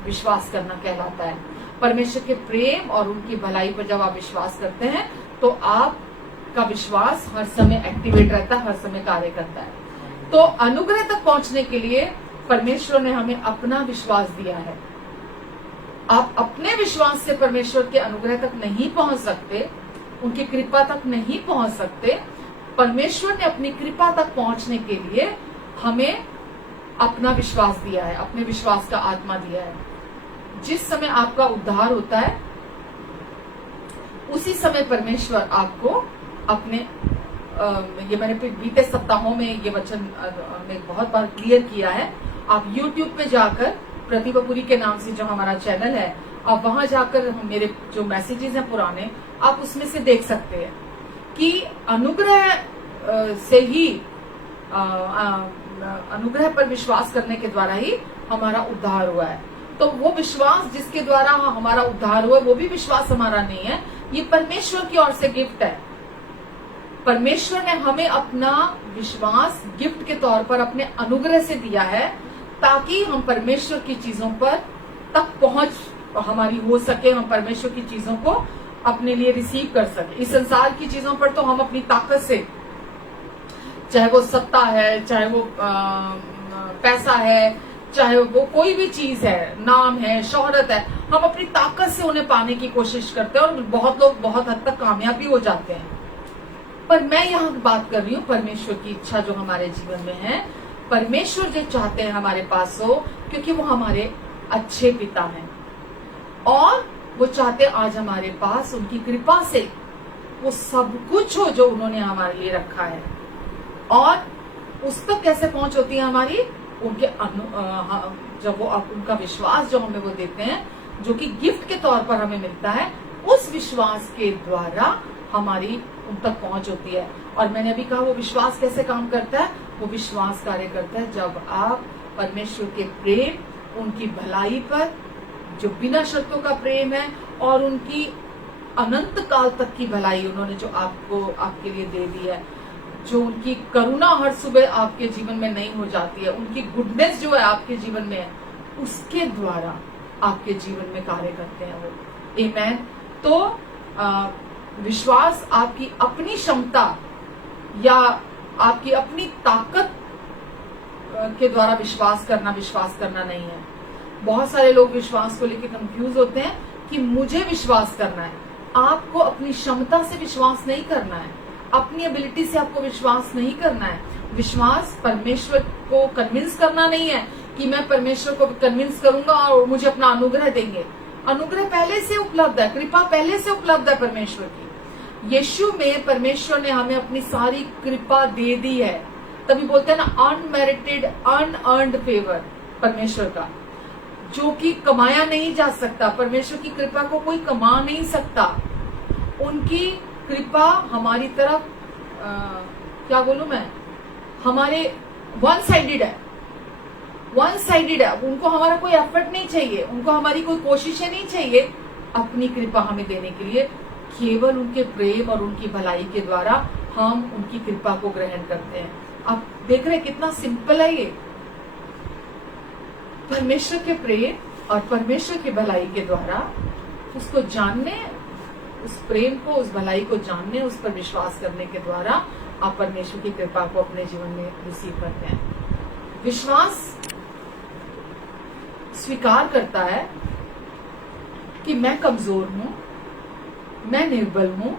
विश्वास करना कहलाता है। परमेश्वर के प्रेम और उनकी भलाई पर जब आप विश्वास करते हैं तो आपका विश्वास हर समय एक्टिवेट रहता है, हर समय कार्य करता है। तो अनुग्रह तक पहुंचने के लिए परमेश्वर ने हमें अपना विश्वास दिया है। आप अपने विश्वास से परमेश्वर के अनुग्रह तक नहीं पहुंच सकते, उनकी कृपा तक नहीं पहुंच सकते। परमेश्वर ने अपनी कृपा तक पहुंचने के लिए हमें अपना विश्वास दिया है, अपने विश्वास का आत्मा दिया है। जिस समय आपका उद्धार होता है उसी समय परमेश्वर आपको अपने ये मैंने बीते सप्ताहों में ये वचन में बहुत बार क्लियर किया है। आप YouTube पे जाकर प्रतिभा पुरी के नाम से जो हमारा चैनल है, आप वहां जाकर मेरे जो मैसेजेस हैं पुराने, आप उसमें से देख सकते हैं कि अनुग्रह से ही अनुग्रह पर विश्वास करने के द्वारा ही हमारा उद्धार हुआ है। तो वो विश्वास जिसके द्वारा हमारा उद्धार हुआ, वो भी विश्वास हमारा नहीं है, ये परमेश्वर की ओर से गिफ्ट है। परमेश्वर ने हमें अपना विश्वास गिफ्ट के तौर पर अपने अनुग्रह से दिया है, ताकि हम परमेश्वर की चीजों पर तक पहुंच हमारी हो सके, हम परमेश्वर की चीजों को अपने लिए रिसीव कर सके। इस संसार की चीजों पर तो हम अपनी ताकत से, चाहे वो सत्ता है, चाहे वो पैसा है, चाहे वो कोई भी चीज है, नाम है, शोहरत है, हम अपनी ताकत से उन्हें पाने की कोशिश करते हैं और बहुत लोग बहुत हद तक कामयाब भी हो जाते हैं। पर मैं यहाँ बात कर रही हूँ परमेश्वर की इच्छा जो हमारे जीवन में है। परमेश्वर जो चाहते हैं हमारे पास हो, क्योंकि वो हमारे अच्छे पिता हैं और वो चाहते आज हमारे पास उनकी कृपा से वो सब कुछ हो जो उन्होंने हमारे लिए रखा है। और उस तक कैसे पहुंच होती है हमारी? उनके जब वो उनका विश्वास जो हमें वो देते हैं, जो कि गिफ्ट के तौर पर हमें मिलता है, उस विश्वास के द्वारा हमारी उन तक पहुंच होती है। और मैंने अभी कहा वो विश्वास कैसे काम करता है? वो विश्वास कार्य करता है जब आप परमेश्वर के प्रेम, उनकी भलाई पर, जो बिना शर्तों का प्रेम है, और उनकी अनंत काल तक की भलाई उन्होंने जो आपको आपके लिए दे दी है, जो उनकी करुणा हर सुबह आपके जीवन में नहीं हो जाती है, उनकी गुडनेस जो है आपके जीवन में है, उसके द्वारा आपके जीवन में कार्य करते हैं वो। आमेन। तो विश्वास आपकी अपनी क्षमता या आपकी अपनी ताकत के द्वारा विश्वास करना नहीं है। बहुत सारे लोग विश्वास को लेकर कंफ्यूज होते हैं कि मुझे विश्वास करना है, आपको अपनी क्षमता से विश्वास नहीं करना है, अपनी एबिलिटी से आपको विश्वास नहीं करना है। विश्वास परमेश्वर को कन्विंस करना नहीं है कि मैं परमेश्वर को कन्विंस करूंगा और मुझे अपना अनुग्रह देंगे। अनुग्रह पहले से उपलब्ध है, कृपा पहले से उपलब्ध है परमेश्वर की। यीशु में परमेश्वर ने हमें अपनी सारी कृपा दे दी है। तभी बोलते हैं ना, अनमेरिटेड अनअर्न्ड फेवर परमेश्वर का, जो कि कमाया नहीं जा सकता। परमेश्वर की कृपा को कोई कमा नहीं सकता। उनकी कृपा हमारी तरफ क्या बोलूं मैं, हमारे वन साइडेड है, वन साइडेड है। उनको हमारा कोई एफर्ट नहीं चाहिए, उनको हमारी कोई कोशिशें नहीं चाहिए अपनी कृपा हमें देने के लिए। केवल उनके प्रेम और उनकी भलाई के द्वारा हम उनकी कृपा को ग्रहण करते हैं। आप देख रहे हैं कितना सिंपल है ये। परमेश्वर के प्रेम और परमेश्वर की भलाई के द्वारा उसको जानने, उस प्रेम को, उस भलाई को जानने, उस पर विश्वास करने के द्वारा आप परमेश्वर की कृपा को अपने जीवन में रिसीव करते हैं। विश्वास स्वीकार करता है कि मैं कमजोर हूं, मैं निर्बल हूं,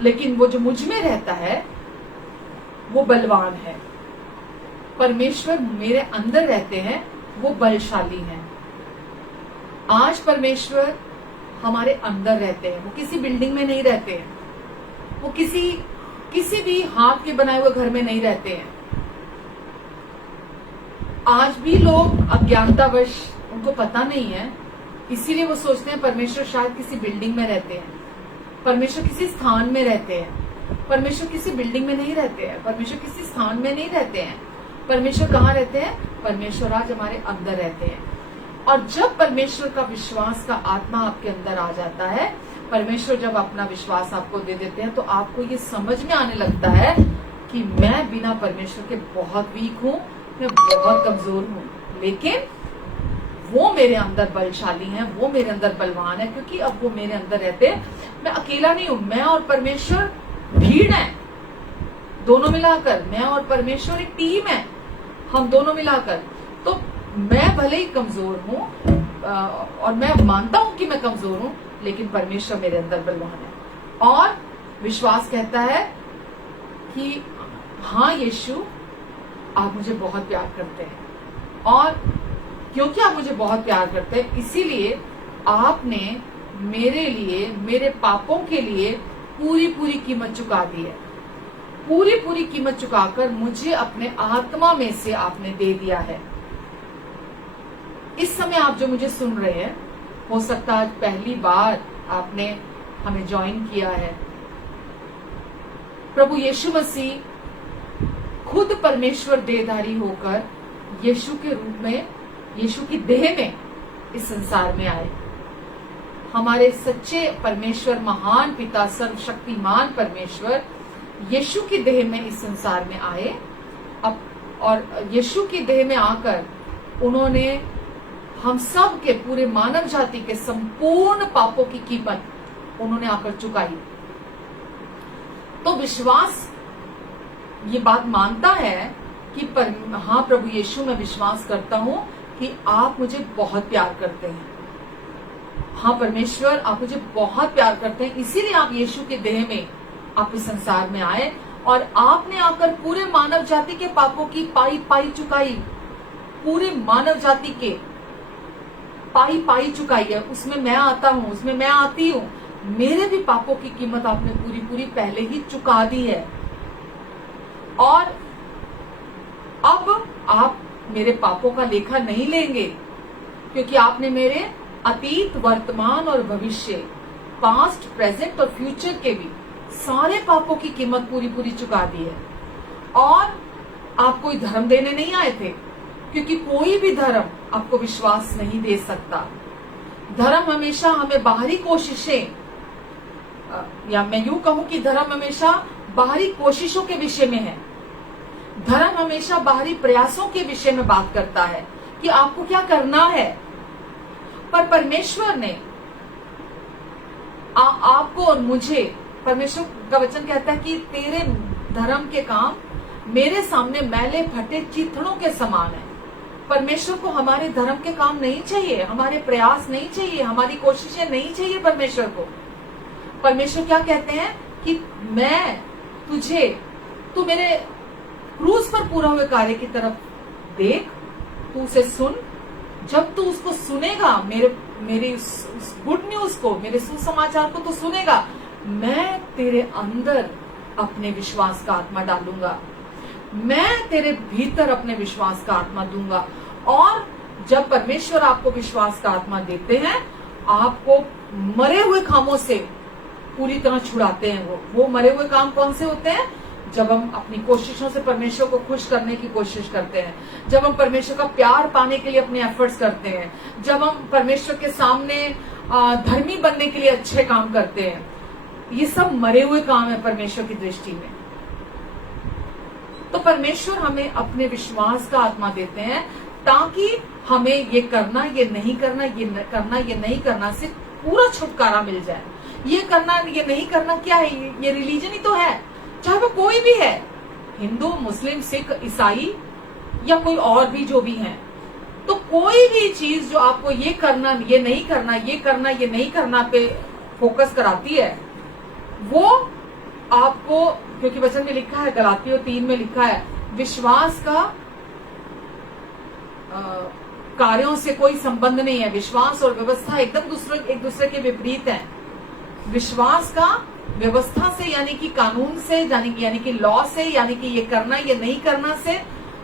लेकिन वो जो मुझ में रहता है वो बलवान है। परमेश्वर मेरे अंदर रहते हैं, वो बलशाली हैं। आज परमेश्वर हमारे अंदर रहते हैं, वो किसी बिल्डिंग में नहीं रहते हैं, वो किसी भी हाथ के बनाए हुए घर में नहीं रहते हैं। आज भी लोग अज्ञानतावश, उनको पता नहीं है, इसीलिए वो सोचते हैं परमेश्वर शायद किसी बिल्डिंग में रहते हैं, परमेश्वर किसी स्थान में रहते हैं। परमेश्वर किसी बिल्डिंग में नहीं रहते हैं, परमेश्वर किसी स्थान में नहीं रहते हैं। परमेश्वर कहाँ रहते हैं? परमेश्वर आज हमारे अंदर रहते हैं। और जब परमेश्वर का विश्वास का आत्मा आपके अंदर आ जाता है, परमेश्वर जब अपना विश्वास आपको दे देते हैं, तो आपको ये समझ में आने लगता है कि मैं बिना परमेश्वर के बहुत वीक हूँ, मैं बहुत कमजोर हूँ, लेकिन वो मेरे अंदर बलशाली हैं, वो मेरे अंदर बलवान है, क्योंकि अब वो मेरे अंदर रहते हैं। मैं अकेला नहीं हूं, मैं और परमेश्वर भीड़ है, दोनों मिलाकर। मैं और परमेश्वर एक टीम है, हम दोनों मिलाकर। तो मैं भले ही कमजोर हूं और मैं मानता हूं कि मैं कमजोर हूं, लेकिन परमेश्वर मेरे अंदर बलवान है। और विश्वास कहता है कि हाँ यीशु, आप मुझे बहुत प्यार करते हैं, और क्योंकि आप मुझे बहुत प्यार करते हैं, इसीलिए आपने मेरे लिए, मेरे पापों के लिए पूरी पूरी कीमत चुका दी है। पूरी पूरी कीमत चुकाकर मुझे अपने आत्मा में से आपने दे दिया है। इस समय आप जो मुझे सुन रहे हैं, हो सकता है आज पहली बार आपने हमें ज्वाइन किया है। प्रभु यीशु मसीह खुद परमेश्वर देहधारी होकर यीशु के रूप में, यीशु की देह में इस संसार में आए। हमारे सच्चे परमेश्वर, महान पिता, सर्वशक्तिमान परमेश्वर यीशु की देह में इस संसार में आए। और यीशु की देह में आकर उन्होंने हम सब के, पूरे मानव जाति के संपूर्ण पापों की कीमत उन्होंने आकर चुकाई। तो विश्वास ये बात मानता है कि हाँ प्रभु यीशु, मैं विश्वास करता हूं कि आप मुझे बहुत प्यार करते हैं। हाँ परमेश्वर, आप मुझे बहुत प्यार करते हैं, इसीलिए आप यीशु के देह में आप इस संसार में आए और आपने आकर पूरे मानव जाति के पापों की पाई पाई चुकाई। पूरे मानव जाति के पाई पाई चुकाई है। उसमें मैं आता हूँ, उसमें मैं आती हूँ। मेरे भी पापों की कीमत आपने पूरी पूरी पहले ही चुका दी है। और अब आप मेरे पापों का लेखा नहीं लेंगे, क्योंकि आपने मेरे अतीत, वर्तमान और भविष्य, पास्ट, प्रेजेंट और फ्यूचर के भी सारे पापों की कीमत पूरी पूरी चुका दी है। और आप कोई धर्म देने नहीं आए थे, क्योंकि कोई भी धर्म आपको विश्वास नहीं दे सकता। धर्म हमेशा हमें बाहरी कोशिशें, या मैं यूं कहूं कि धर्म हमेशा बाहरी कोशिशों के विषय में है। धर्म हमेशा बाहरी प्रयासों के विषय में बात करता है कि आपको क्या करना है। पर परमेश्वर ने आपको और मुझे, परमेश्वर का वचन कहता है कि तेरे धर्म के काम मेरे सामने मैले फटे चीथड़ों के समान है। परमेश्वर को हमारे धर्म के काम नहीं चाहिए, हमारे प्रयास नहीं चाहिए, हमारी कोशिशें नहीं चाहिए परमेश्वर को। परमेश्वर क्या कहते हैं कि मैं तुझे, तू मेरे क्रूज पर पूरा हुए कार्य की तरफ देख, तू उसे सुन। जब तू उसको सुनेगा, मेरे उस गुड न्यूज को, मेरे सुसमाचार को तू सुनेगा, मैं तेरे अंदर अपने विश्वास का आत्मा डालूंगा, मैं तेरे भीतर अपने विश्वास का आत्मा दूंगा। और जब परमेश्वर आपको विश्वास का आत्मा देते हैं, आपको मरे हुए कामों से पूरी तरह छुड़ाते हैं। वो मरे हुए काम कौन से होते हैं? जब हम अपनी कोशिशों से परमेश्वर को खुश करने की कोशिश करते हैं, जब हम परमेश्वर का प्यार पाने के लिए अपने एफर्ट्स करते हैं, जब हम परमेश्वर के सामने धर्मी बनने के लिए अच्छे काम करते हैं, ये सब मरे हुए काम है परमेश्वर की दृष्टि में। तो परमेश्वर हमें अपने विश्वास का आत्मा देते हैं ताकि हमें ये करना, ये नहीं करना, ये करना, ये नहीं करना से पूरा छुटकारा मिल जाए। ये करना, ये नहीं करना क्या है? ये रिलीजन ही तो है, चाहे वो कोई भी है, हिंदू, मुस्लिम, सिख, ईसाई या कोई और भी जो भी है। तो कोई भी चीज जो आपको ये करना, ये नहीं करना, ये करना, ये नहीं करना पे फोकस कराती है, वो आपको, क्योंकि वचन में लिखा है, गलातियों 3 में लिखा है, विश्वास का कार्यों से कोई संबंध नहीं है। विश्वास और व्यवस्था एकदम एक दूसरे के विपरीत है। विश्वास का व्यवस्था से यानी कि कानून से, यानी कि लॉ से, यानी कि ये करना, ये नहीं करना से,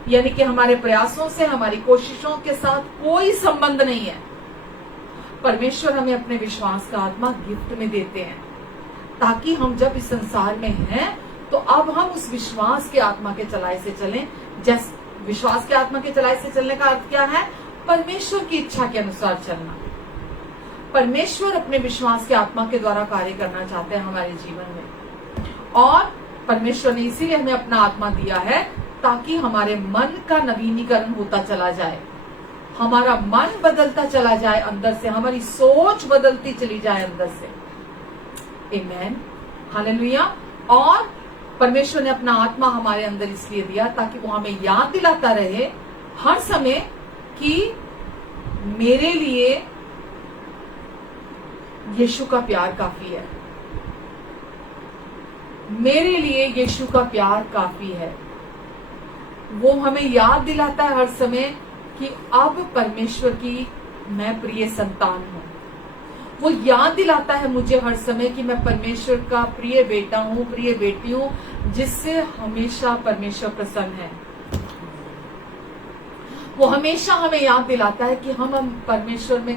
यानी कि हमारे प्रयासों से, हमारी कोशिशों के साथ कोई संबंध नहीं है। परमेश्वर हमें अपने विश्वास का आत्मा गिफ्ट में देते हैं ताकि हम जब इस संसार में हैं तो अब हम उस विश्वास के आत्मा के चलाए से चलें। जैसे विश्वास के आत्मा के चलाए से चलने का अर्थ क्या है? परमेश्वर की इच्छा के अनुसार चलना। परमेश्वर अपने विश्वास के आत्मा के द्वारा कार्य करना चाहते हैं हमारे जीवन में, और परमेश्वर ने इसीलिए हमें अपना आत्मा दिया है ताकि हमारे मन का नवीनीकरण होता चला जाए, हमारा मन बदलता चला जाए अंदर से, हमारी सोच बदलती चली जाए अंदर से। आमेन, हालेलुया। और परमेश्वर ने अपना आत्मा हमारे अंदर इसलिए दिया ताकि वो हमें याद दिलाता रहे हर समय कि मेरे लिए यीशु का प्यार काफी है, मेरे लिए यीशु का प्यार काफी है। वो हमें याद दिलाता है हर समय कि अब परमेश्वर की मैं प्रिय संतान हूं। वो याद दिलाता है मुझे हर समय कि मैं परमेश्वर का प्रिय बेटा हूं, प्रिय बेटी हूं, जिससे हमेशा परमेश्वर प्रसन्न है। वो हमेशा हमें याद दिलाता है कि हम परमेश्वर में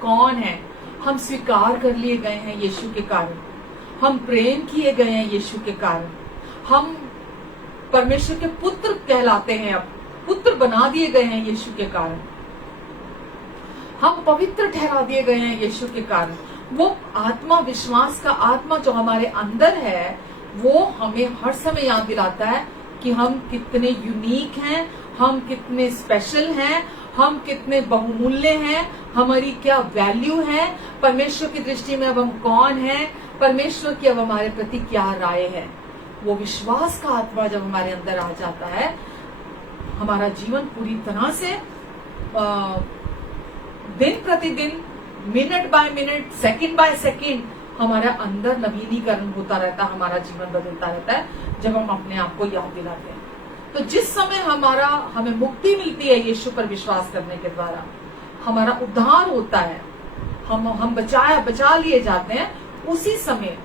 कौन हैं। हम स्वीकार कर लिए गए हैं यीशु के कारण, हम प्रेम किए गए हैं यीशु के कारण, हम परमेश्वर के पुत्र कहलाते हैं, अब पुत्र बना दिए गए हैं यीशु के कारण, हम पवित्र ठहरा दिए गए हैं यीशु के कारण। वो आत्मा, विश्वास का आत्मा जो हमारे अंदर है, वो हमें हर समय याद दिलाता है कि हम कितने यूनिक हैं, हम कितने स्पेशल हैं, हम कितने बहुमूल्य हैं, हमारी क्या वैल्यू है, परमेश्वर की दृष्टि में अब हम कौन हैं, परमेश्वर की अब हमारे प्रति क्या राय है। वो विश्वास का आत्मा जब हमारे अंदर आ जाता है, हमारा जीवन पूरी तरह से दिन प्रतिदिन, minute by minute, second by second हमारा अंदर नवीनीकरण होता रहता है, हमारा जीवन बदलता रहता है जब हम अपने आप को याद दिलाते हैं। तो जिस समय हमें मुक्ति मिलती है यीशु पर विश्वास करने के द्वारा, हमारा उद्धार होता है, हम बचा लिए जाते हैं, उसी समय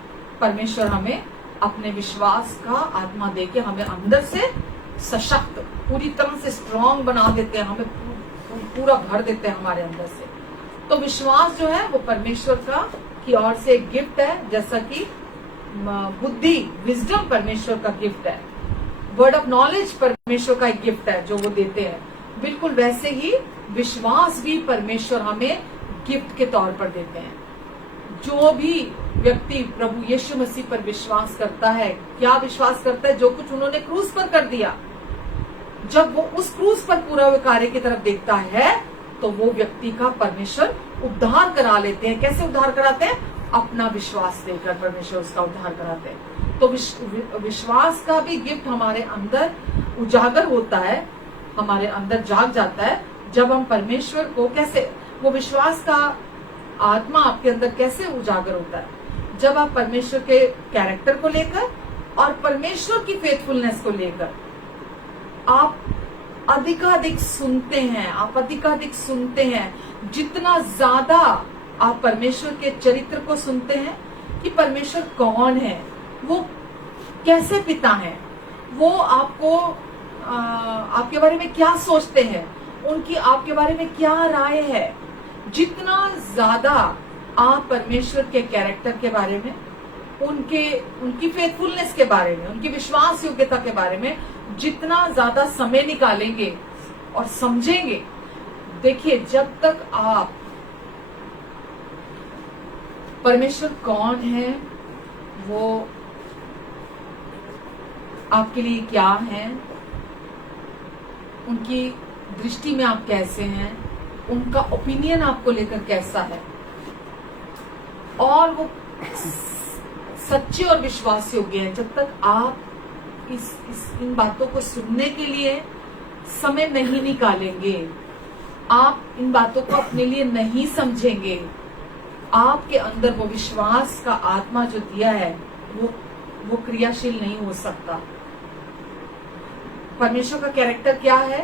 परमेश्वर हमें अपने विश्वास का आत्मा देके हमें अंदर से सशक्त, पूरी तरह से स्ट्रांग बना देते हैं, हमें पूरा भर देते हैं हमारे अंदर से। तो विश्वास जो है वो परमेश्वर की ओर से एक गिफ्ट है, जैसा कि बुद्धि, विजडम परमेश्वर का गिफ्ट है, वर्ड ऑफ नॉलेज परमेश्वर का एक गिफ्ट है जो वो देते हैं, बिल्कुल वैसे ही विश्वास भी परमेश्वर हमें गिफ्ट के तौर पर देते हैं। जो भी व्यक्ति प्रभु यीशु मसीह पर विश्वास करता है, क्या विश्वास करता है? जो कुछ उन्होंने क्रूस पर कर दिया, जब वो उस क्रूस पर पूरा हुए कार्य की तरफ देखता है तो वो व्यक्ति का परमेश्वर उद्धार करा लेते हैं। कैसे उद्धार कराते हैं? अपना विश्वास देकर परमेश्वर उसका उद्धार कराते हैं। तो विश्वास का भी गिफ्ट हमारे अंदर उजागर होता है, हमारे अंदर जाग जाता है, जब हम परमेश्वर को कैसे, वो विश्वास का आत्मा आपके अंदर कैसे उजागर होता है, जब आप परमेश्वर के कैरेक्टर को लेकर और परमेश्वर की फेथफुलनेस को लेकर आप अधिकाधिक सुनते हैं, आप अधिकाधिक सुनते हैं। जितना ज्यादा आप परमेश्वर के चरित्र को सुनते हैं कि परमेश्वर कौन है, वो कैसे पिता है, वो आपको आपके बारे में क्या सोचते हैं, उनकी आपके बारे में क्या राय है, जितना ज्यादा आप परमेश्वर के कैरेक्टर के बारे में, उनकी फेथफुलनेस के बारे में, उनकी विश्वास योग्यता के बारे में जितना ज्यादा समय निकालेंगे और समझेंगे, देखिए जब तक आप परमेश्वर कौन है, वो आपके लिए क्या है, उनकी दृष्टि में आप कैसे हैं, उनका ओपिनियन आपको लेकर कैसा है, और वो सच्चे और विश्वास योग्य है, जब तक आप इन बातों को सुनने के लिए समय नहीं निकालेंगे, आप इन बातों को अपने लिए नहीं समझेंगे, आपके अंदर वो विश्वास का आत्मा जो दिया है वो क्रियाशील नहीं हो सकता। परमेश्वर का कैरेक्टर क्या है?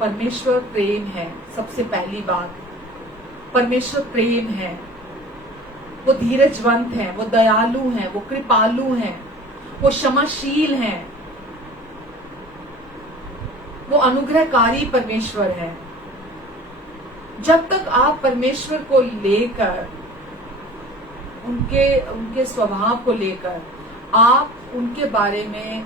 परमेश्वर प्रेम है। सबसे पहली बात, परमेश्वर प्रेम है, वो धीरजवंत है, वो दयालु है, वो कृपालु है, वो क्षमाशील है, वो अनुग्रहकारी परमेश्वर है। जब तक आप परमेश्वर को लेकर, उनके स्वभाव को लेकर आप उनके बारे में,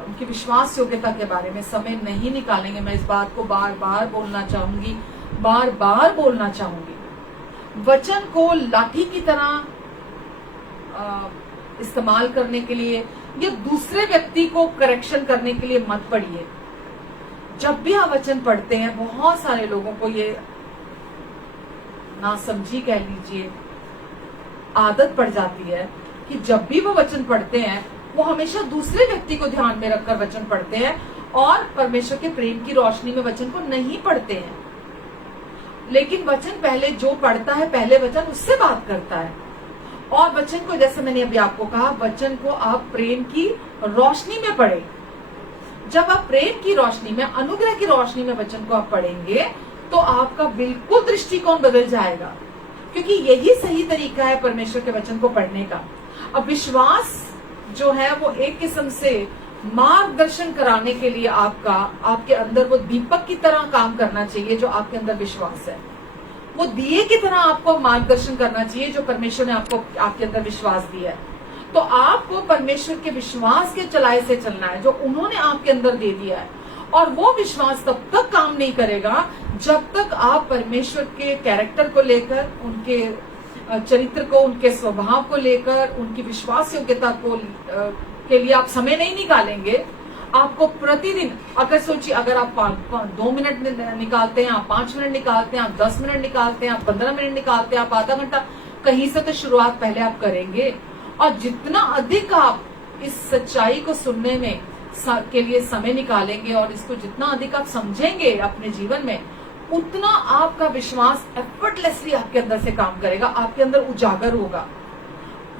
उनकी विश्वास योग्यता के बारे में समय नहीं निकालेंगे, मैं इस बात को बार बार बोलना चाहूंगी, वचन को लाठी की तरह इस्तेमाल करने के लिए या दूसरे व्यक्ति को करेक्शन करने के लिए मत पढ़िए। जब भी आप वचन पढ़ते हैं, बहुत सारे लोगों को ये नासमझी कह लीजिए, आदत पड़ जाती है कि जब भी वो वचन पढ़ते हैं वो हमेशा दूसरे व्यक्ति को ध्यान में रखकर वचन पढ़ते हैं और परमेश्वर के प्रेम की रोशनी में वचन को नहीं पढ़ते हैं। लेकिन वचन पहले जो पढ़ता है, पहले वचन उससे बात करता है, और वचन को, जैसे मैंने अभी आपको कहा, वचन को आप प्रेम की रोशनी में पढ़े। जब आप प्रेम की रोशनी में, अनुग्रह की रोशनी में वचन को आप पढ़ेंगे तो आपका बिल्कुल दृष्टिकोण बदल जाएगा, क्योंकि यही सही तरीका है परमेश्वर के वचन को पढ़ने का। अब विश्वास जो है वो एक किस्म से मार्गदर्शन कराने के लिए आपके अंदर वो दीपक की तरह काम करना चाहिए। जो आपके अंदर विश्वास है, वो दिए की तरह आपको मार्गदर्शन करना चाहिए, जो परमेश्वर ने आपके अंदर विश्वास दिया है। तो आपको परमेश्वर के विश्वास के चलाए से चलना है, जो उन्होंने आपके अंदर दे दिया है। और वो विश्वास तब तक काम नहीं करेगा जब तक आप परमेश्वर के कैरेक्टर को लेकर, उनके चरित्र को, उनके स्वभाव को लेकर, उनकी विश्वास योग्यता के लिए आप समय नहीं निकालेंगे। आपको प्रतिदिन, अगर सोचिए, अगर आप 2 मिनट निकालते हैं, आप 5 मिनट निकालते हैं, आप 10 मिनट निकालते हैं, आप 15 मिनट निकालते हैं, आप आधा घंटा, कहीं से तो शुरुआत पहले आप करेंगे। और जितना अधिक आप इस सच्चाई को सुनने में के लिए समय निकालेंगे और इसको जितना अधिक आप समझेंगे अपने जीवन में, उतना आपका विश्वास एफर्टलेसली आपके अंदर से काम करेगा, आपके अंदर उजागर होगा,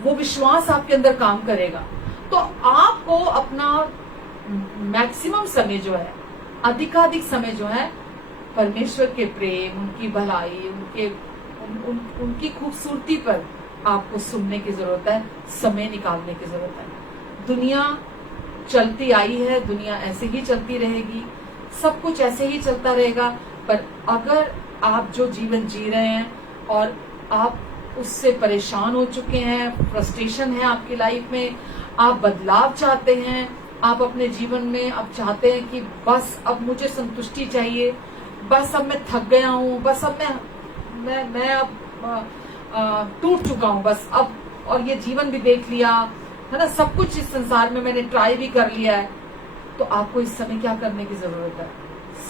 वो विश्वास आपके अंदर काम करेगा। तो आपको अपना मैक्सिमम समय जो है, अधिकाधिक समय जो है, परमेश्वर के प्रेम, उनकी भलाई, उनकी खूबसूरती पर आपको सुनने की जरूरत है, समय निकालने की जरूरत है। दुनिया चलती आई है, दुनिया ऐसे ही चलती रहेगी, सब कुछ ऐसे ही चलता रहेगा। पर अगर आप जो जीवन जी रहे हैं और आप उससे परेशान हो चुके हैं, फ्रस्ट्रेशन है आपकी लाइफ में, आप बदलाव चाहते हैं, आप अपने जीवन में अब चाहते हैं कि बस अब मुझे संतुष्टि चाहिए, बस अब मैं थक गया हूँ, बस अब मैं अब टूट चुका हूँ, बस अब, और ये जीवन भी देख लिया है ना, सब कुछ इस संसार में मैंने ट्राई भी कर लिया है, तो आपको इस समय क्या करने की जरूरत है?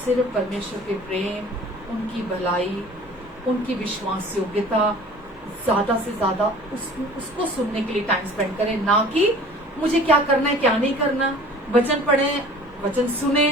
सिर्फ परमेश्वर के प्रेम, उनकी भलाई, उनकी विश्वास योग्यता, ज्यादा से ज्यादा उसको सुनने के लिए टाइम स्पेंड करें, ना कि मुझे क्या करना है क्या नहीं करना। वचन पढ़ें, वचन सुने,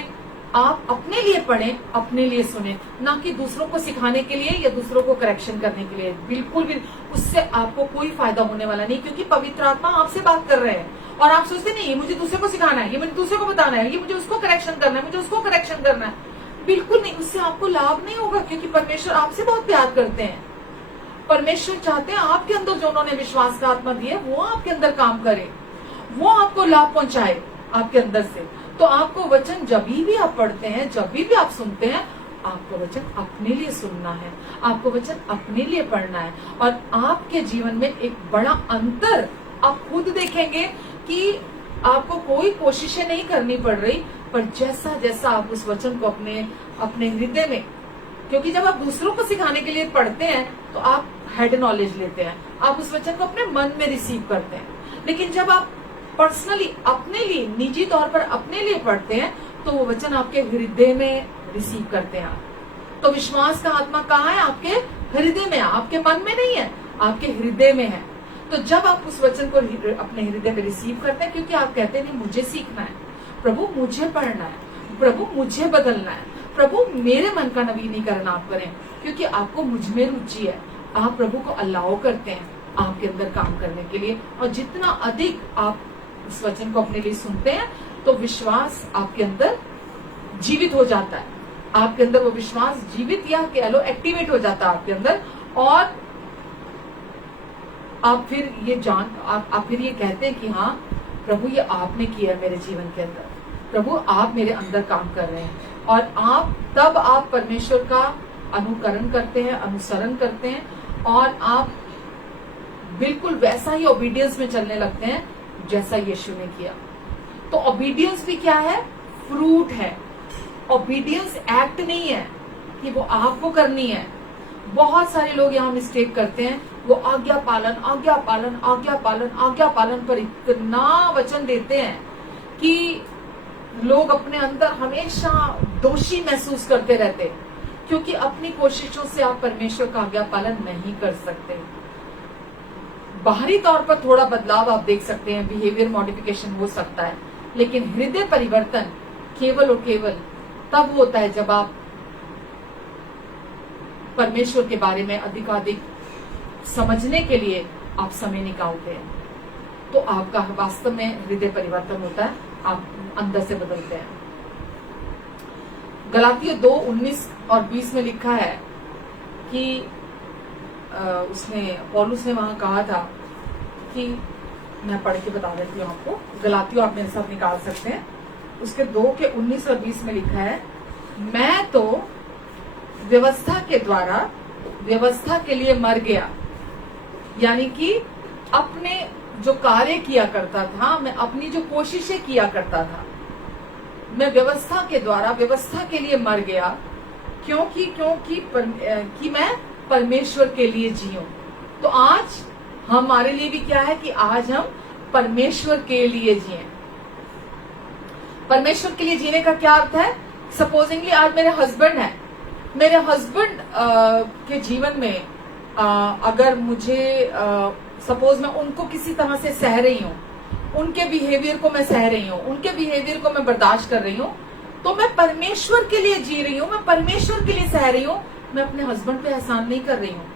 आप अपने लिए पढ़ें, अपने लिए सुने, ना कि दूसरों को सिखाने के लिए या दूसरों को करेक्शन करने के लिए। बिल्कुल भी उससे आपको कोई फायदा होने वाला नहीं, क्योंकि पवित्र आत्मा आपसे बात कर रहे हैं और आप सोचते नहीं ये मुझे दूसरे को सिखाना है, ये मुझे दूसरे को बताना है, ये मुझे उसको करेक्शन करना है, मुझे उसको करेक्शन करना है। बिल्कुल नहीं, उससे आपको लाभ नहीं होगा, क्योंकि परमेश्वर आपसे बहुत प्यार करते हैं। परमेश्वर चाहते हैं आपके अंदर जो उन्होंने विश्वास का आत्मा दी है वो आपके अंदर काम करे, वो आपको लाभ पहुंचाए आपके अंदर से। तो आपको वचन जब भी आप पढ़ते हैं, जब भी आप सुनते हैं, आपको वचन अपने लिए सुनना है, आपको वचन अपने लिए पढ़ना है। और आपके जीवन में एक बड़ा अंतर आप खुद देखेंगे कि आपको कोई कोशिशें नहीं करनी पड़ रही, पर जैसा जैसा आप उस वचन को अपने हृदय में, क्योंकि जब आप दूसरों को सिखाने के लिए पढ़ते हैं तो आप हेड नॉलेज लेते हैं, आप उस वचन को अपने मन में रिसीव करते हैं। लेकिन जब आप पर्सनली अपने लिए, निजी तौर पर अपने लिए पढ़ते हैं, तो वो वचन आपके हृदय में रिसीव करते हैं। तो विश्वास का आत्मा कहाँ है? आपके हृदय में, आपके मन में नहीं है, आपके हृदय में है। तो जब आप उस वचन को अपने हृदय में रिसीव करते हैं, क्योंकि आप कहते हैं नहीं मुझे सीखना है, प्रभु मुझे पढ़ना है, प्रभु मुझे बदलना है, प्रभु मेरे मन का नवीनीकरण आप करें, क्योंकि आपको मुझ में रुचि है। आप प्रभु को अलाउ करते हैं आपके अंदर काम करने के लिए। और जितना अधिक आप इस वचन को अपने लिए सुनते हैं, तो विश्वास आपके अंदर जीवित हो जाता है, आपके अंदर वो विश्वास जीवित या कह लो एक्टिवेट हो जाता है आपके अंदर। और आप फिर ये कहते हैं कि हाँ प्रभु ये आपने किया है मेरे जीवन के अंदर, प्रभु आप मेरे अंदर काम कर रहे हैं। और तब आप परमेश्वर का अनुकरण करते हैं, अनुसरण करते हैं, और आप बिल्कुल वैसा ही ओबीडियंस में चलने लगते हैं जैसा यीशु ने किया। तो ओबीडियंस भी क्या है? फ्रूट है। ओबीडियंस एक्ट नहीं है कि वो आपको करनी है। बहुत सारे लोग यहाँ मिस्टेक करते हैं, वो आज्ञा पालन आज्ञा पालन आज्ञा पालन आज्ञा पालन पर इतना वचन देते हैं कि लोग अपने अंदर हमेशा दोषी महसूस करते रहते, क्योंकि अपनी कोशिशों से आप परमेश्वर का आज्ञा पालन नहीं कर सकते। बाहरी तौर पर थोड़ा बदलाव आप देख सकते हैं, बिहेवियर मॉडिफिकेशन हो सकता है, लेकिन हृदय परिवर्तन केवल और केवल तब होता है जब आप परमेश्वर के बारे में अधिकाधिक समझने के लिए आप समय निकालते हैं, तो आपका वास्तव में हृदय परिवर्तन होता है, आप अंदर से बदलते हैं। गलातियों 2:19 और 20 में लिखा है कि पौलुस ने वहां कहा था कि, मैं पढ़ के बता देती हूँ आपको, गलातियों आप मेरे साथ निकाल सकते हैं, उसके 2:19 और 20 में लिखा है, मैं तो व्यवस्था के द्वारा व्यवस्था के लिए मर गया, यानी कि अपने जो कार्य किया करता था, मैं अपनी जो कोशिशें किया करता था, मैं व्यवस्था के द्वारा व्यवस्था के लिए मर गया, क्योंकि मैं परमेश्वर के लिए जीऊं। तो आज हमारे लिए भी क्या है कि आज हम परमेश्वर के लिए जिए। परमेश्वर के लिए जीने का क्या अर्थ है? सपोजिंगली आज मेरे हस्बैंड है, मेरे हस्बैंड के जीवन में अगर मुझे सपोज मैं उनको किसी तरह से सह रही हूँ, उनके बिहेवियर को मैं सह रही हूँ, उनके बिहेवियर को मैं बर्दाश्त कर रही हूँ, तो मैं परमेश्वर के लिए जी रही हूँ, मैं परमेश्वर के लिए सह रही हूँ, मैं अपने हस्बैंड पे एहसान नहीं कर रही हूँ,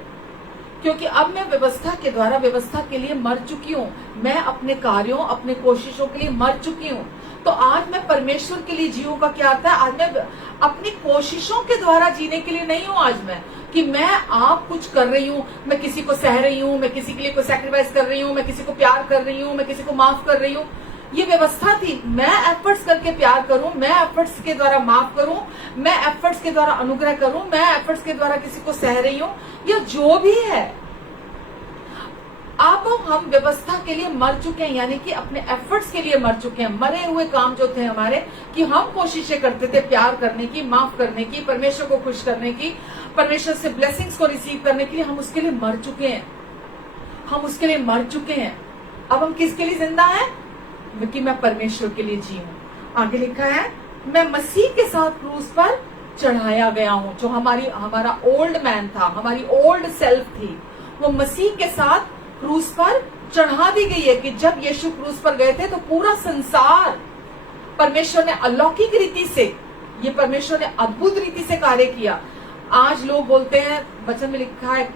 क्योंकि अब मैं व्यवस्था के द्वारा व्यवस्था के लिए मर चुकी हूँ, मैं अपने कार्यों अपने कोशिशों के लिए मर चुकी हूँ। तो आज मैं परमेश्वर के लिए जीऊं का क्या अर्थ है? आज मैं अपनी कोशिशों के द्वारा जीने के लिए नहीं हूँ, आज मैं कि मैं आप कुछ कर रही हूँ, मैं किसी को सह रही हूँ, मैं किसी के लिए कोई सैक्रिफाइस कर रही हूँ, मैं किसी को प्यार कर रही हूँ, मैं किसी को माफ कर रही हूँ। ये व्यवस्था थी, मैं एफर्ट्स करके प्यार करूं, मैं एफर्ट्स के द्वारा माफ करूं, मैं एफर्ट्स के द्वारा अनुग्रह करूं, मैं एफर्ट्स के द्वारा किसी को सह रही हूं, या जो भी है। अब हम व्यवस्था के लिए मर चुके हैं, यानी कि अपने एफर्ट्स के लिए मर चुके हैं। मरे हुए काम जो थे हमारे, कि हम कोशिशें करते थे प्यार करने की, माफ करने की, परमेश्वर को खुश करने की, परमेश्वर से ब्लेसिंग्स को रिसीव करने के लिए, हम उसके लिए मर चुके हैं, हम उसके लिए मर चुके हैं। अब हम किसके लिए जिंदा हैं? कि मैं परमेश्वर के लिए जीऊं। आगे लिखा है, मैं मसीह के साथ क्रूस पर चढ़ाया गया हूं। जो हमारा ओल्ड मैन था, हमारी ओल्ड सेल्फ थी, वो मसीह के साथ क्रूस पर चढ़ा दी गई है। कि जब यीशु क्रूस पर गए थे तो पूरा संसार परमेश्वर ने अलौकिक रीति से ये परमेश्वर ने अद्भुत रीति से कार्य किया। आज लोग बोलते हैं, वचन में लिखा है,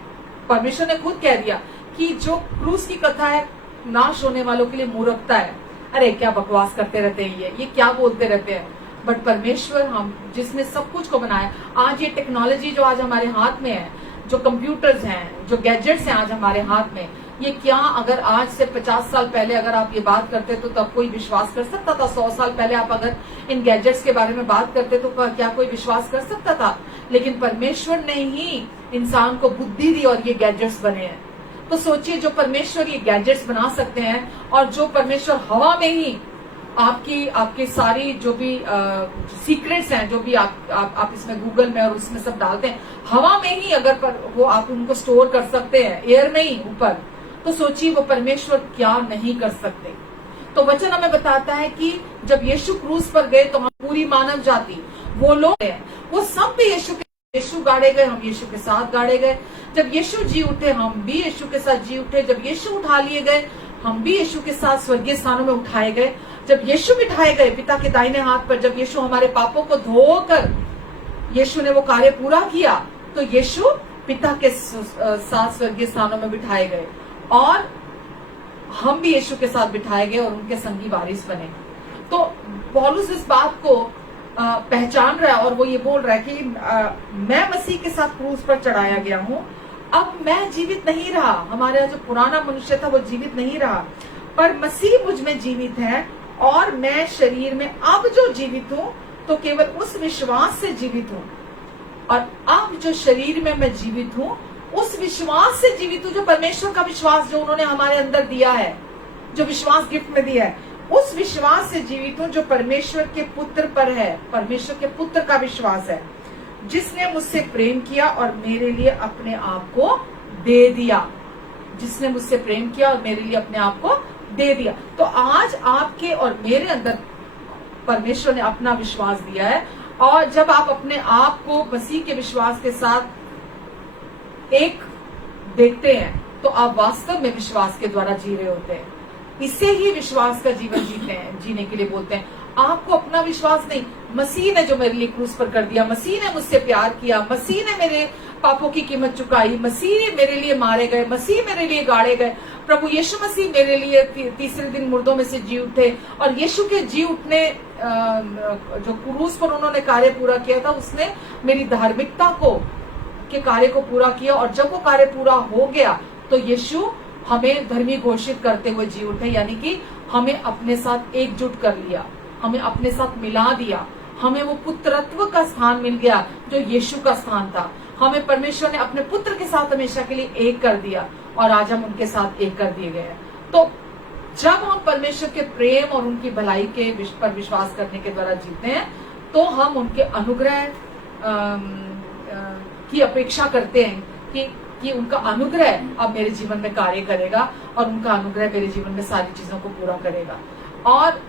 परमेश्वर ने खुद कह दिया कि जो क्रूस की कथा है नाश होने वालों के लिए मूर्खता है। अरे क्या बकवास करते रहते हैं, ये क्या बोलते रहते हैं। बट परमेश्वर, हम जिसने सब कुछ को बनाया, आज ये टेक्नोलॉजी जो आज हमारे हाथ में है, जो कंप्यूटर्स हैं, जो गैजेट्स हैं आज हमारे हाथ में, ये क्या अगर आज से 50 साल पहले अगर आप ये बात करते तो तब कोई विश्वास कर सकता था? 100 साल पहले आप अगर इन गैजेट्स के बारे में बात करते तो क्या कोई विश्वास कर सकता था? लेकिन परमेश्वर ने ही इंसान को बुद्धि दी और ये गैजेट्स बने हैं। तो सोचिए, जो परमेश्वर ये गैजेट्स बना सकते हैं और जो परमेश्वर हवा में ही आपकी सारी जो भी सीक्रेट्स हैं, जो भी आप इसमें गूगल में और उसमें सब डालते हैं, हवा में ही अगर वो आप उनको स्टोर कर सकते हैं, एयर में ही ऊपर, तो सोचिए वो परमेश्वर क्या नहीं कर सकते। तो वचन हमें बताता है कि जब यीशु क्रूस पर गए तो हम पूरी मानव जाति, वो लोग हैं, वो सब भी यीशु गाड़े गए, हम यीशु के साथ गाड़े गए। जब यीशु जी उठे, हम भी यीशु के साथ जी उठे। जब यीशु उठा लिए गए, हम भी यीशु के साथ स्वर्गीय स्थानों में उठाए गए। जब यीशु बिठाए गए पिता के दाहिने हाथ पर, जब यीशु हमारे पापों को धोकर यीशु ने वो कार्य पूरा किया, तो यीशु पिता के साथ स्वर्गीय स्थानों में बिठाए गए और हम भी यीशु के साथ बिठाए गए और उनके संगी वारिस बने। तो पौलुस इस बात को पहचान रहा है और वो ये बोल रहा है कि मैं मसीह के साथ क्रूस पर चढ़ाया गया हूं। अब मैं जीवित नहीं रहा, हमारा जो पुराना मनुष्य था वो जीवित नहीं रहा, पर मसीह मुझ में जीवित है और मैं शरीर में अब जो जीवित हूं तो केवल उस विश्वास से जीवित हूं। और अब जो शरीर में मैं जीवित हूं, उस विश्वास से जीवित हूं, जो परमेश्वर का विश्वास जो उन्होंने हमारे अंदर दिया है, जो विश्वास गिफ्ट में दिया है, उस विश्वास से जीवित हूं जो परमेश्वर के पुत्र पर है। परमेश्वर के पुत्र का विश्वास है, जिसने मुझसे प्रेम किया और मेरे लिए अपने आप को दे दिया। जिसने मुझसे प्रेम किया और मेरे लिए अपने आप को दे दिया। तो आज आपके और मेरे अंदर परमेश्वर ने अपना विश्वास दिया है, और जब आप अपने आप को मसीह के विश्वास के साथ एक देखते हैं तो आप वास्तव में विश्वास के द्वारा जी रहे होते हैं। इसे ही विश्वास का जीवन जीते हैं, जीने के लिए बोलते हैं। आपको अपना विश्वास नहीं, मसीह ने जो मेरे लिए क्रूस पर कर दिया, मसीह ने मुझसे प्यार किया, मसीह ने मेरे पापों की कीमत चुकाई, मसीह ने मेरे लिए मारे गए, मसीह मेरे लिए गाड़े गए, प्रभु यीशु मसीह मेरे लिए तीसरे दिन मुर्दों में से जी उठे, और यीशु के जी उठने जो क्रूस पर उन्होंने कार्य पूरा किया था, उसने मेरी धार्मिकता के कार्य को पूरा किया। और जब वो कार्य पूरा हो गया तो यीशु हमें धर्मी घोषित करते हुए जी उठे, यानी कि हमें अपने साथ एकजुट कर लिया, हमें अपने साथ मिला दिया, हमें वो पुत्रत्व का स्थान मिल गया जो यीशु का स्थान था। हमें परमेश्वर ने अपने पुत्र के साथ हमेशा के लिए एक कर दिया और आज हम उनके साथ एक कर दिए गए। तो जब हम परमेश्वर के प्रेम और उनकी भलाई के पर विश्वास करने के द्वारा जीते हैं, तो हम उनके अनुग्रह की अपेक्षा करते हैं कि उनका अनुग्रह अब मेरे जीवन में कार्य करेगा और उनका अनुग्रह मेरे जीवन में सारी चीजों को पूरा करेगा। और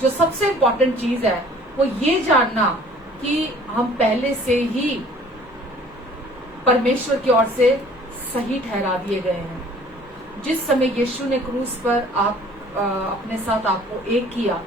जो सबसे इम्पोर्टेंट चीज है वो ये जानना कि हम पहले से ही परमेश्वर की ओर से सही ठहरा दिए गए हैं। जिस समय यीशु ने क्रूस पर अपने साथ आपको एक किया,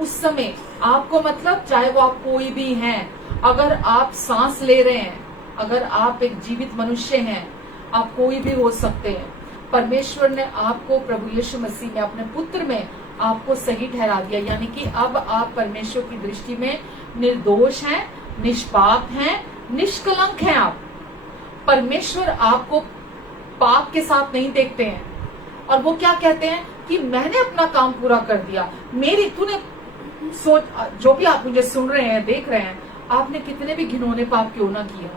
उस समय आपको, मतलब चाहे वो आप कोई भी हैं, अगर आप सांस ले रहे हैं, अगर आप एक जीवित मनुष्य हैं, आप कोई भी हो सकते हैं। परमेश्वर ने आपको प्रभु यीशु मसीह में, अपने पुत्र में आपको सही ठहरा दिया, यानी कि अब आप परमेश्वर की दृष्टि में निर्दोष हैं, निष्पाप हैं, निष्कलंक हैं। आप, परमेश्वर आपको पाप के साथ नहीं देखते हैं और वो क्या कहते हैं कि मैंने अपना काम पूरा कर दिया। तूने सोच, जो भी आप मुझे सुन रहे हैं, देख रहे हैं, आपने कितने भी घिनौने पाप क्यों ना किए हो,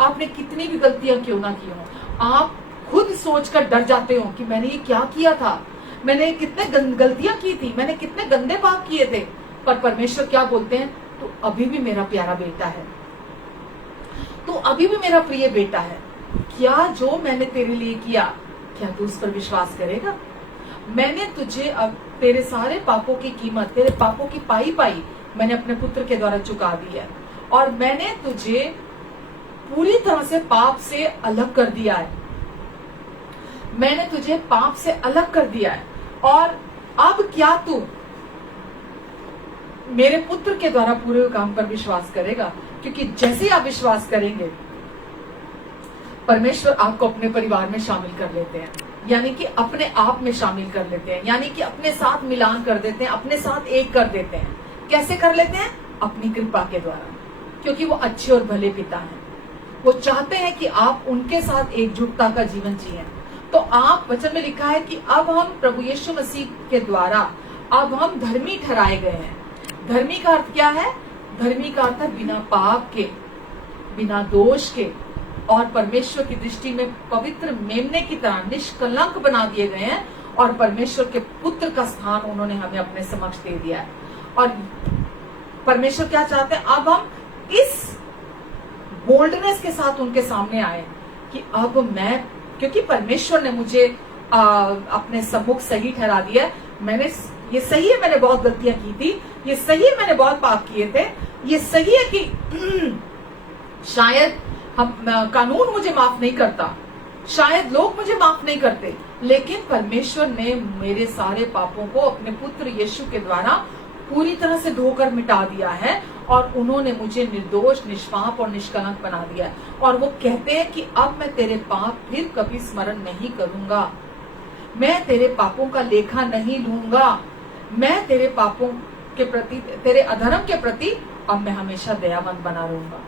आपने कितनी भी गलतियां क्यों ना की हो, आप खुद सोचकर डर जाते हो कि मैंने ये क्या किया था, मैंने कितने गलतियां की थी, मैंने कितने गंदे पाप किए थे। पर परमेश्वर क्या बोलते हैं, तो अभी भी मेरा प्यारा बेटा है, तो अभी भी मेरा प्रिय बेटा है। क्या जो मैंने तेरे लिए किया, क्या तू उस पर विश्वास करेगा? मैंने तुझे अब तेरे सारे पापों की कीमत, तेरे पापों की पाई मैंने अपने पुत्र के द्वारा चुका दी है, और मैंने तुझे पूरी तरह से पाप से अलग कर दिया है। मैंने तुझे पाप से अलग कर दिया है, और अब क्या तू मेरे पुत्र के द्वारा पूरे हुए काम पर विश्वास करेगा। क्योंकि जैसे ही आप विश्वास करेंगे, परमेश्वर आपको अपने परिवार में शामिल कर लेते हैं, यानी कि अपने आप में शामिल कर लेते हैं, यानी कि अपने साथ मिलान कर देते हैं, अपने साथ एक कर देते हैं। कैसे कर लेते हैं? अपनी कृपा के द्वारा, क्योंकि वो अच्छे और भले पिता हैं। वो चाहते हैं कि आप उनके साथ एकजुटता का जीवन जिएं। तो आप, वचन में लिखा है कि अब हम प्रभु यीशु मसीह के द्वारा अब हम धर्मी ठहराए गए हैं। धर्मी का अर्थ क्या है? धर्मी का अर्थ है बिना पाप के, बिना दोष के, और परमेश्वर की दृष्टि में पवित्र मेमने की तरह निष्कलंक बना दिए गए हैं, और परमेश्वर के पुत्र का स्थान उन्होंने हमें अपने समक्ष दे दिया है। और परमेश्वर क्या चाहते हैं? अब हम इस बोल्डनेस के साथ उनके सामने आए कि अब मैं, क्योंकि परमेश्वर ने मुझे अपने सम्मुख सही ठहरा दिया। मैंने, ये सही है मैंने बहुत गलतियां की थी, ये सही है मैंने बहुत पाप किए थे, ये सही है कि शायद कानून मुझे माफ नहीं करता, शायद लोग मुझे माफ नहीं करते, लेकिन परमेश्वर ने मेरे सारे पापों को अपने पुत्र यीशु के द्वारा पूरी तरह से धोकर मिटा दिया है, और उन्होंने मुझे निर्दोष, निष्पाप और निष्कलंक बना दिया है। और वो कहते हैं कि अब मैं तेरे पाप फिर कभी स्मरण नहीं करूंगा, मैं तेरे पापों का लेखा नहीं लूंगा, मैं तेरे पापों के प्रति, तेरे अधर्म के प्रति अब मैं हमेशा दयावंत बना रहूंगा।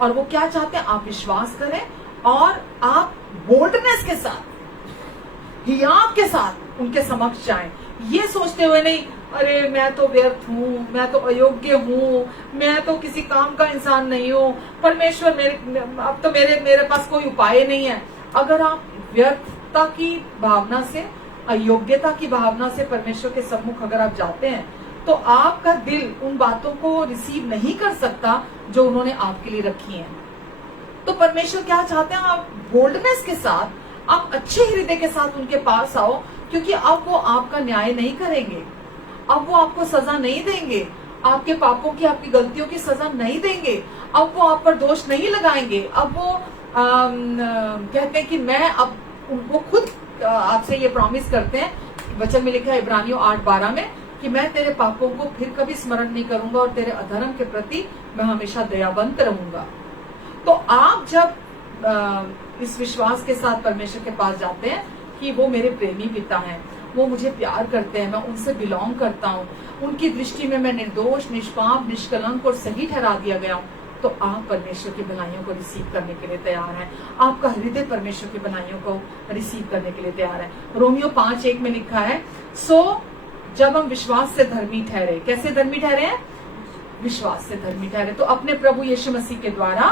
और वो क्या चाहते हैं? आप विश्वास करें और आप बोल्डनेस के साथ, हियाव के साथ उनके समक्ष जाएं, ये सोचते हुए नहीं अरे मैं तो व्यर्थ हूँ, मैं तो अयोग्य हूँ, मैं तो किसी काम का इंसान नहीं हूँ, परमेश्वर अब तो मेरे पास कोई उपाय नहीं है। अगर आप व्यर्थता की भावना से, अयोग्यता की भावना से परमेश्वर के सम्मुख अगर आप जाते हैं, तो आपका दिल उन बातों को रिसीव नहीं कर सकता जो उन्होंने आपके लिए रखी हैं। तो परमेश्वर क्या चाहते हैं? आप बोल्डनेस के साथ, आप अच्छे हृदय के साथ उनके पास आओ, क्योंकि अब वो आपका न्याय नहीं करेंगे, अब वो आपको सजा नहीं देंगे, आपके पापों की, आपकी गलतियों की सजा नहीं देंगे, अब वो आप पर दोष नहीं लगाएंगे। अब वो कहते हैं कि मैं, अब वो खुद आपसे ये प्रॉमिस करते हैं, वचन में लिखा है इब्रानियों 8:12 में, कि मैं तेरे पापों को फिर कभी स्मरण नहीं करूंगा और तेरे अधर्म के प्रति मैं हमेशा दयावंत रहूंगा। तो आप जब इस विश्वास के साथ परमेश्वर के पास जाते हैं कि वो मेरे प्रेमी पिता हैं, वो मुझे प्यार करते हैं, मैं उनसे बिलोंग करता हूँ, उनकी दृष्टि में मैं निर्दोष, निष्पाप, निष्कलंक और सही ठहरा दिया गया हूँ, तो आप परमेश्वर की भलाइयों को रिसीव करने के लिए तैयार हैं। आपका हृदय परमेश्वर की भलाइयों को रिसीव करने के लिए तैयार है। रोमियो 5:1 में लिखा है, सो जब हम विश्वास से धर्मी ठहरे, कैसे धर्मी ठहरे हैं? विश्वास से धर्मी ठहरे, तो अपने प्रभु यीशु मसीह के द्वारा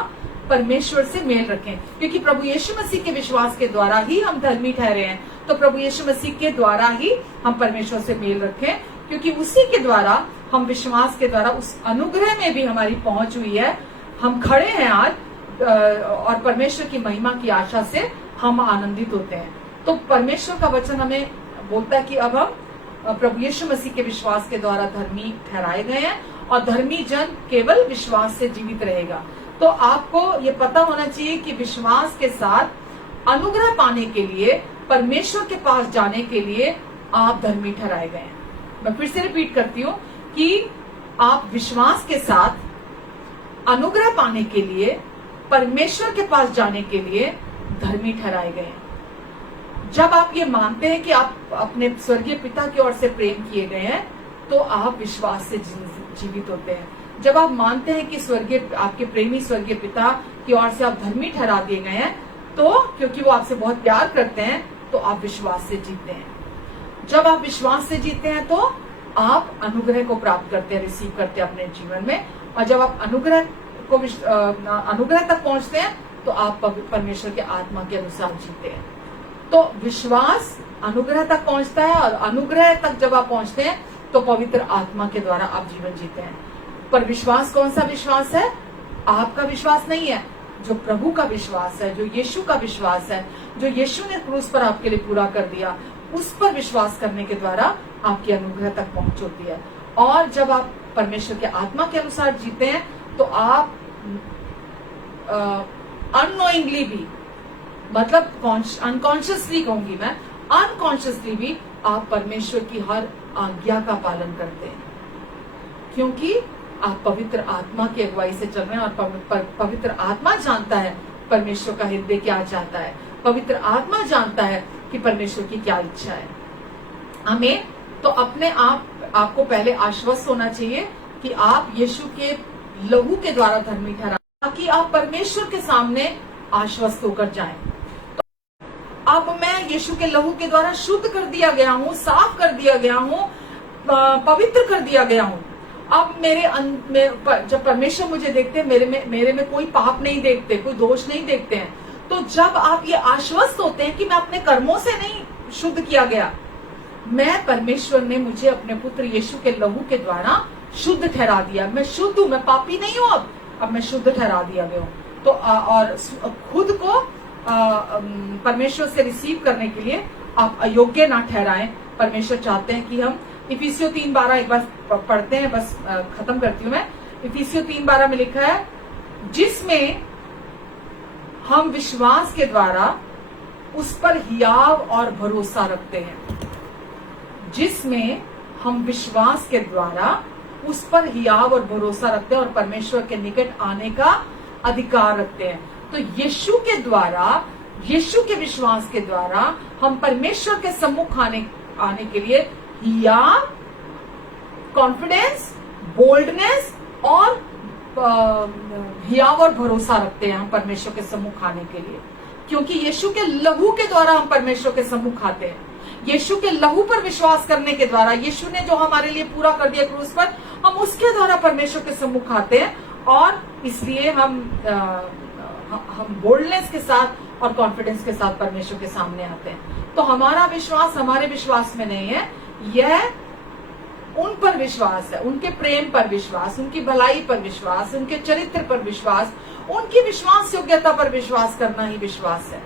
परमेश्वर से मेल रखें, क्योंकि प्रभु यीशु मसीह के विश्वास के द्वारा ही हम धर्मी ठहरे हैं। तो प्रभु यीशु मसीह के द्वारा ही हम परमेश्वर से मेल रखें, क्योंकि उसी के द्वारा, हम विश्वास के द्वारा उस अनुग्रह में भी हमारी पहुंच हुई है। हम खड़े हैं आज और परमेश्वर की महिमा की आशा से हम आनंदित होते हैं। तो परमेश्वर का वचन हमें बोलता है कि अब हम प्रभु यीशु मसीह के विश्वास के द्वारा धर्मी ठहराए गए हैं, और धर्मी जन केवल विश्वास से जीवित रहेगा। तो आपको ये पता होना चाहिए कि विश्वास के साथ अनुग्रह पाने के लिए, परमेश्वर के पास जाने के लिए आप धर्मी ठहराए गए हैं। मैं फिर से रिपीट करती हूँ कि आप विश्वास के साथ अनुग्रह पाने के लिए, परमेश्वर के पास जाने के लिए धर्मी ठहराए गए हैं। जब आप ये मानते हैं कि आप अपने स्वर्गीय पिता की ओर से प्रेम किए गए हैं, तो आप विश्वास से जीवित होते हैं। जब आप मानते हैं कि स्वर्गीय, आपके प्रेमी स्वर्गीय पिता की ओर से आप धर्मी ठहरा दिए गए हैं, तो क्योंकि वो आपसे बहुत प्यार करते हैं, तो आप विश्वास से जीते हैं। जब आप विश्वास से जीते हैं, तो आप अनुग्रह को प्राप्त करते हैं, रिसीव करते हैं अपने जीवन में। और जब आप अनुग्रह तक पहुंचते हैं, तो आप परमेश्वर के आत्मा के अनुसार जीते हैं। तो विश्वास अनुग्रह तक पहुंचता है, और अनुग्रह तक जब आप पहुंचते हैं, तो पवित्र आत्मा के द्वारा आप जीवन जीते हैं। पर विश्वास कौन सा विश्वास है? आपका विश्वास नहीं है, जो प्रभु का विश्वास है, जो यीशु का विश्वास है, जो यीशु ने क्रूस पर आपके लिए पूरा कर दिया, उस पर विश्वास करने के द्वारा आपकी अनुग्रह तक पहुंच होती है। और जब आप परमेश्वर के आत्मा के अनुसार जीते हैं, तो आप अननोइंगली भी, मतलब अनकॉन्शियसली कहूंगी मैं, अनकॉन्शियसली भी आप परमेश्वर की हर आज्ञा का पालन करते हैं। क्योंकि आप पवित्र आत्मा की अगुवाई से चल रहे हैं और पवित्र आत्मा जानता है परमेश्वर का हृदय क्या चाहता है, पवित्र आत्मा जानता है कि परमेश्वर की क्या इच्छा है। हमें तो अपने आपको पहले आश्वस्त होना चाहिए कि आप यीशु के लहू के द्वारा धर्मी ठहरा, ताकि आप परमेश्वर के सामने आश्वस्त होकर जाएं। तो अब मैं यीशु के लहू के द्वारा शुद्ध कर दिया गया हूँ, साफ कर दिया गया हूँ, पवित्र कर दिया गया हूँ। अब जब परमेश्वर मुझे देखते हैं, मेरे में कोई पाप नहीं देखते, कोई दोष नहीं देखते हैं। तो जब आप ये आश्वस्त होते हैं कि मैं अपने कर्मों से नहीं शुद्ध किया गया, मैं परमेश्वर ने मुझे अपने पुत्र यीशु के लहू के द्वारा शुद्ध ठहरा दिया, मैं शुद्ध हूं, मैं पापी नहीं हूं, अब मैं शुद्ध ठहरा दिया गया हूं। तो और खुद को परमेश्वर से रिसीव करने के लिए आप अयोग्य ना ठहराएं। परमेश्वर चाहते हैं कि हम इफिसियों 3:12 एक बार पढ़ते हैं, बस खत्म करती हूं मैं। इफिसियों 3:12 में लिखा है, जिसमें हम विश्वास के द्वारा उस पर हियाव और भरोसा रखते हैं, जिसमें हम विश्वास के द्वारा उस पर हियाव और भरोसा रखते हैं और परमेश्वर के निकट आने का अधिकार रखते हैं। तो यीशु के द्वारा, यीशु के विश्वास के द्वारा हम परमेश्वर के सम्मुख आने के लिए हियाव, कॉन्फिडेंस, बोल्डनेस और हियाव और भरोसा रखते हैं हम परमेश्वर के सम्मुख आने के लिए, क्योंकि यीशु के लहू के द्वारा हम परमेश्वर के सम्मुख आते हैं। यीशु के लहू पर विश्वास करने के द्वारा, यीशु ने जो हमारे लिए पूरा कर दिया क्रूस पर, हम उसके द्वारा परमेश्वर के सम्मुख आते हैं। और इसलिए हम बोल्डनेस के साथ और कॉन्फिडेंस के साथ परमेश्वर के सामने आते हैं। तो हमारा विश्वास हमारे विश्वास में नहीं है, यह उन पर विश्वास है, उनके प्रेम पर विश्वास, उनकी भलाई पर विश्वास, उनके चरित्र पर विश्वास, उनकी विश्वास योग्यता पर विश्वास करना ही विश्वास है।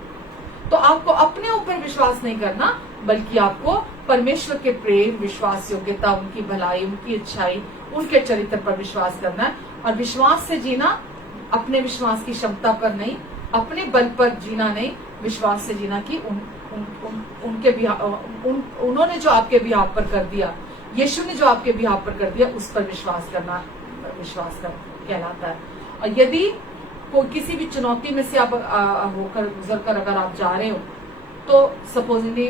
तो आपको अपने ऊपर विश्वास नहीं करना, बल्कि आपको परमेश्वर के प्रेम, विश्वास योग्यता, उनकी भलाई, उनकी अच्छाई, उनके चरित्र पर विश्वास करना है। और विश्वास से जीना अपने विश्वास की क्षमता पर नहीं, अपने बल पर जीना नहीं, विश्वास से जीना कि उन्होंने जो आपके बिहाफ पर कर दिया, यीशु ने जो आपके बिहाफ पर कर दिया, उस पर विश्वास करना कहलाता है। और यदि कोई किसी भी चुनौती में से आप होकर गुजर कर अगर आप जा रहे हो, तो सपोजिंगली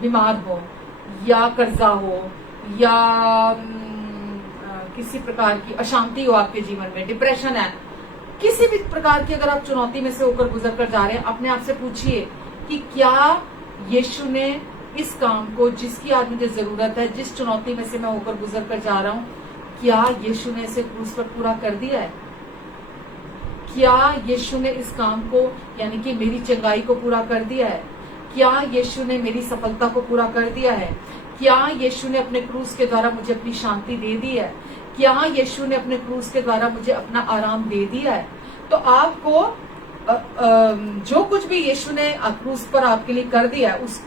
बीमार हो या कर्जा हो या किसी प्रकार की अशांति हो आपके जीवन में, डिप्रेशन है, किसी भी प्रकार की अगर आप चुनौती में से होकर गुजर कर जा रहे हैं, अपने आप से पूछिए कि क्या यीशु ने इस काम को, जिसकी आज मुझे जरूरत है, जिस चुनौती में से मैं होकर गुजर कर जा रहा हूं, क्या यीशु ने इसे क्रूस पर पूरा कर दिया है? क्या यीशु ने इस काम को, यानी कि मेरी चंगाई को पूरा कर दिया है? क्या यीशु ने मेरी सफलता को पूरा कर दिया है? क्या यीशु ने अपने क्रूस के द्वारा मुझे अपनी शांति दे दी है? क्या यीशु ने अपने क्रूस के द्वारा मुझे अपना आराम दे दिया है? तो आपको जो कुछ भी यीशु ने क्रूस पर आपके लिए कर दिया है, उस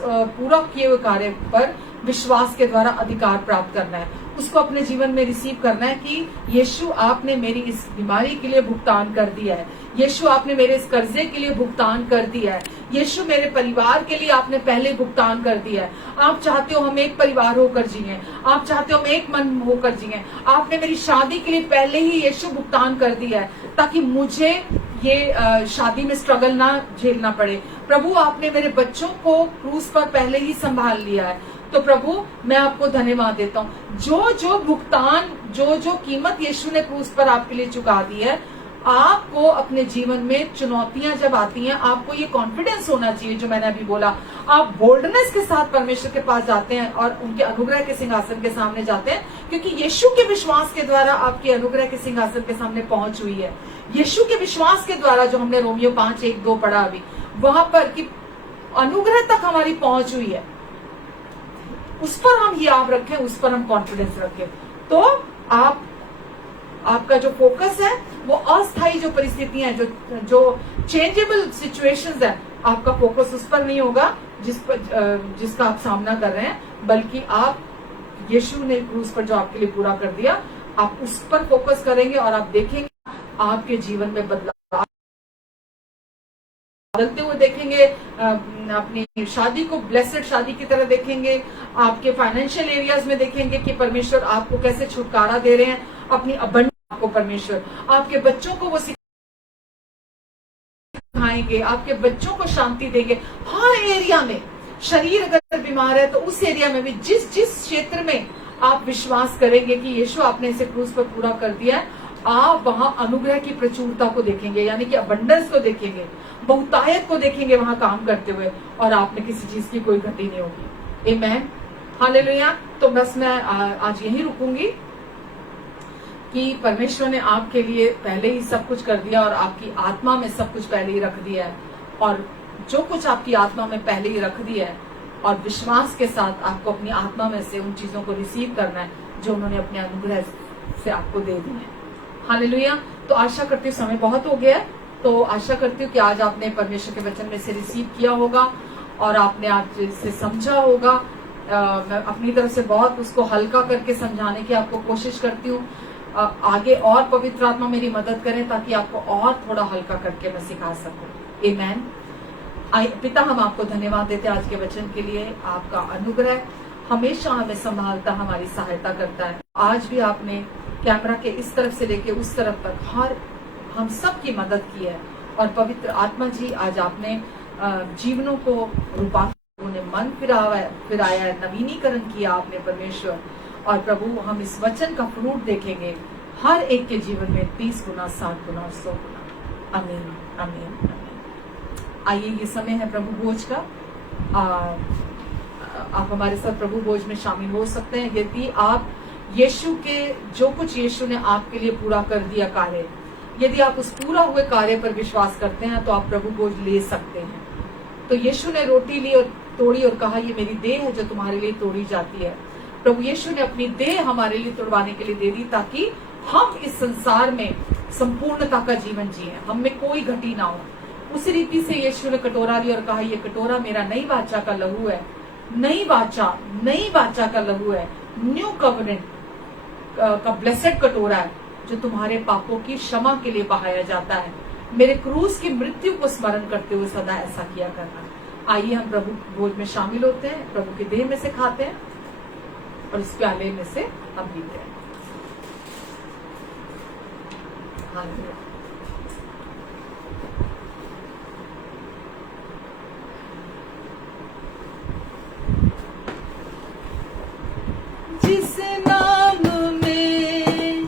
पूरा किए हुए कार्य पर विश्वास के द्वारा अधिकार प्राप्त करना है, उसको अपने जीवन में रिसीव करना है कि यीशु आपने मेरी इस बीमारी के लिए भुगतान कर दिया है, यीशु आपने मेरे इस कर्जे के लिए भुगतान कर दिया है, यीशु मेरे परिवार के लिए आपने पहले भुगतान कर दिया है। आप चाहते हो हम एक परिवार होकर जिए, आप चाहते हो हम एक मन होकर जिए, आपने मेरी शादी के लिए पहले ही यीशु भुगतान कर दिया है, ताकि मुझे ये शादी में स्ट्रगल ना झेलना पड़े। प्रभु आपने मेरे बच्चों को क्रूस पर पहले ही संभाल लिया है। तो प्रभु मैं आपको धन्यवाद देता हूँ, जो भुगतान, जो कीमत यीशु ने क्रूस पर आपके लिए चुका दी है, आपको अपने जीवन में चुनौतियां जब आती हैं, आपको ये कॉन्फिडेंस होना चाहिए जो मैंने अभी बोला। आप बोल्डनेस के साथ परमेश्वर के पास जाते हैं और उनके अनुग्रह के सिंहासन के सामने जाते हैं, क्योंकि यीशु के विश्वास के द्वारा आपके अनुग्रह के सिंहासन के सामने पहुंच हुई है। यीशु के विश्वास के द्वारा, जो हमने रोमियो 5:1-2 पढ़ा अभी, वहां पर कि अनुग्रह तक हमारी पहुंच हुई है, उस पर हम याद रखें, उस पर हम कॉन्फिडेंस रखें। तो आपका जो फोकस है वो अस्थायी जो परिस्थितियां हैं, जो चेंजेबल सिचुएशंस है, आपका फोकस उस पर नहीं होगा जिसका आप सामना कर रहे हैं, बल्कि आप यीशु ने क्रूस पर जो आपके लिए पूरा कर दिया, आप उस पर फोकस करेंगे और आप देखेंगे आपके जीवन में बदलाव बदलते हुए देखेंगे, अपनी शादी को ब्लेसेड शादी की तरह देखेंगे, आपके फाइनेंशियल एरियाज में देखेंगे कि परमेश्वर आपको कैसे छुटकारा दे रहे हैं, अपनी अबंडेंस को परमेश्वर आपके बच्चों को वो सिखाएंगे, आपके बच्चों को शांति देंगे। हर एरिया में शरीर अगर बीमार है तो उस एरिया में भी जिस जिस क्षेत्र में आप विश्वास करेंगे कि यीशु आपने इसे क्रूस पर पूरा कर दिया है, आप वहां अनुग्रह की प्रचुरता को देखेंगे, यानी कि अबंडेंस को देखेंगे, बहुतायत को देखेंगे वहां काम करते हुए, और आप में किसी चीज की कोई गति नहीं होगी। आमीन, हालेलुया। तो बस मैं आज यही रुकूंगी कि परमेश्वर ने आपके लिए पहले ही सब कुछ कर दिया और आपकी आत्मा में सब कुछ पहले ही रख दिया है, और जो कुछ आपकी आत्मा में पहले ही रख दिया है, और विश्वास के साथ आपको अपनी आत्मा में से उन चीजों को रिसीव करना है जो उन्होंने अपने अनुग्रह से आपको दे दी है। हालेलुया। तो आशा करती हूँ समय बहुत हो गया है, तो आशा करती हूँ कि आज आपने परमेश्वर के वचन में से रिसीव किया होगा और आपने आज इसे समझा होगा। मैं अपनी तरफ से बहुत उसको हल्का करके समझाने की आपको कोशिश करती हूँ। आगे और पवित्र आत्मा मेरी मदद करें ताकि आपको और थोड़ा हल्का करके मैं सिखा सकूं। आमीन। पिता, हम आपको धन्यवाद देते हैं आज के वचन के लिए। आपका अनुग्रह हमेशा हमें संभालता, हमारी सहायता करता है। आज भी आपने कैमरा के इस तरफ से लेके उस तरफ तक हर हम सब की मदद की है, और पवित्र आत्मा जी आज आपने जीवनों को रूपांतरित, उन्हें मन फिराया है, नवीनीकरण किया आपने परमेश्वर। और प्रभु, हम इस वचन का फ्रूट देखेंगे हर एक के जीवन में 30 गुना, 60 गुना और 100 गुना। आमीन, आमीन, आमीन। आइए, ये समय है प्रभु भोज का। आप हमारे साथ प्रभु भोज में शामिल हो सकते हैं। यदि आप यीशु के जो कुछ यीशु ने आपके लिए पूरा कर दिया कार्य, यदि आप उस पूरा हुए कार्य पर विश्वास करते हैं तो आप प्रभु भोज ले सकते हैं। तो यीशु ने रोटी ली और तोड़ी और कहा, ये मेरी देह है जो तुम्हारे लिए तोड़ी जाती है। प्रभु यीशु ने अपनी देह हमारे लिए तोड़वाने के लिए दे दी ताकि हम इस संसार में संपूर्णता का जीवन जिए, हम में कोई घटी ना हो। उसी रीति से यीशु ने कटोरा लिया और कहा, ये कटोरा मेरा नई वाचा का लहू है, नई वाचा का लहू है, न्यू कवनेंट का ब्लेसेड कटोरा है जो तुम्हारे पापों की क्षमा के लिए बहाया जाता है। मेरे क्रूस की मृत्यु को स्मरण करते हुए सदा ऐसा किया करना। आइए हम प्रभु भोज में शामिल होते हैं, प्रभु की देह में से खाते हैं और इस प्याले में से हम पीते हैं। हालेलुया। जिस नाम में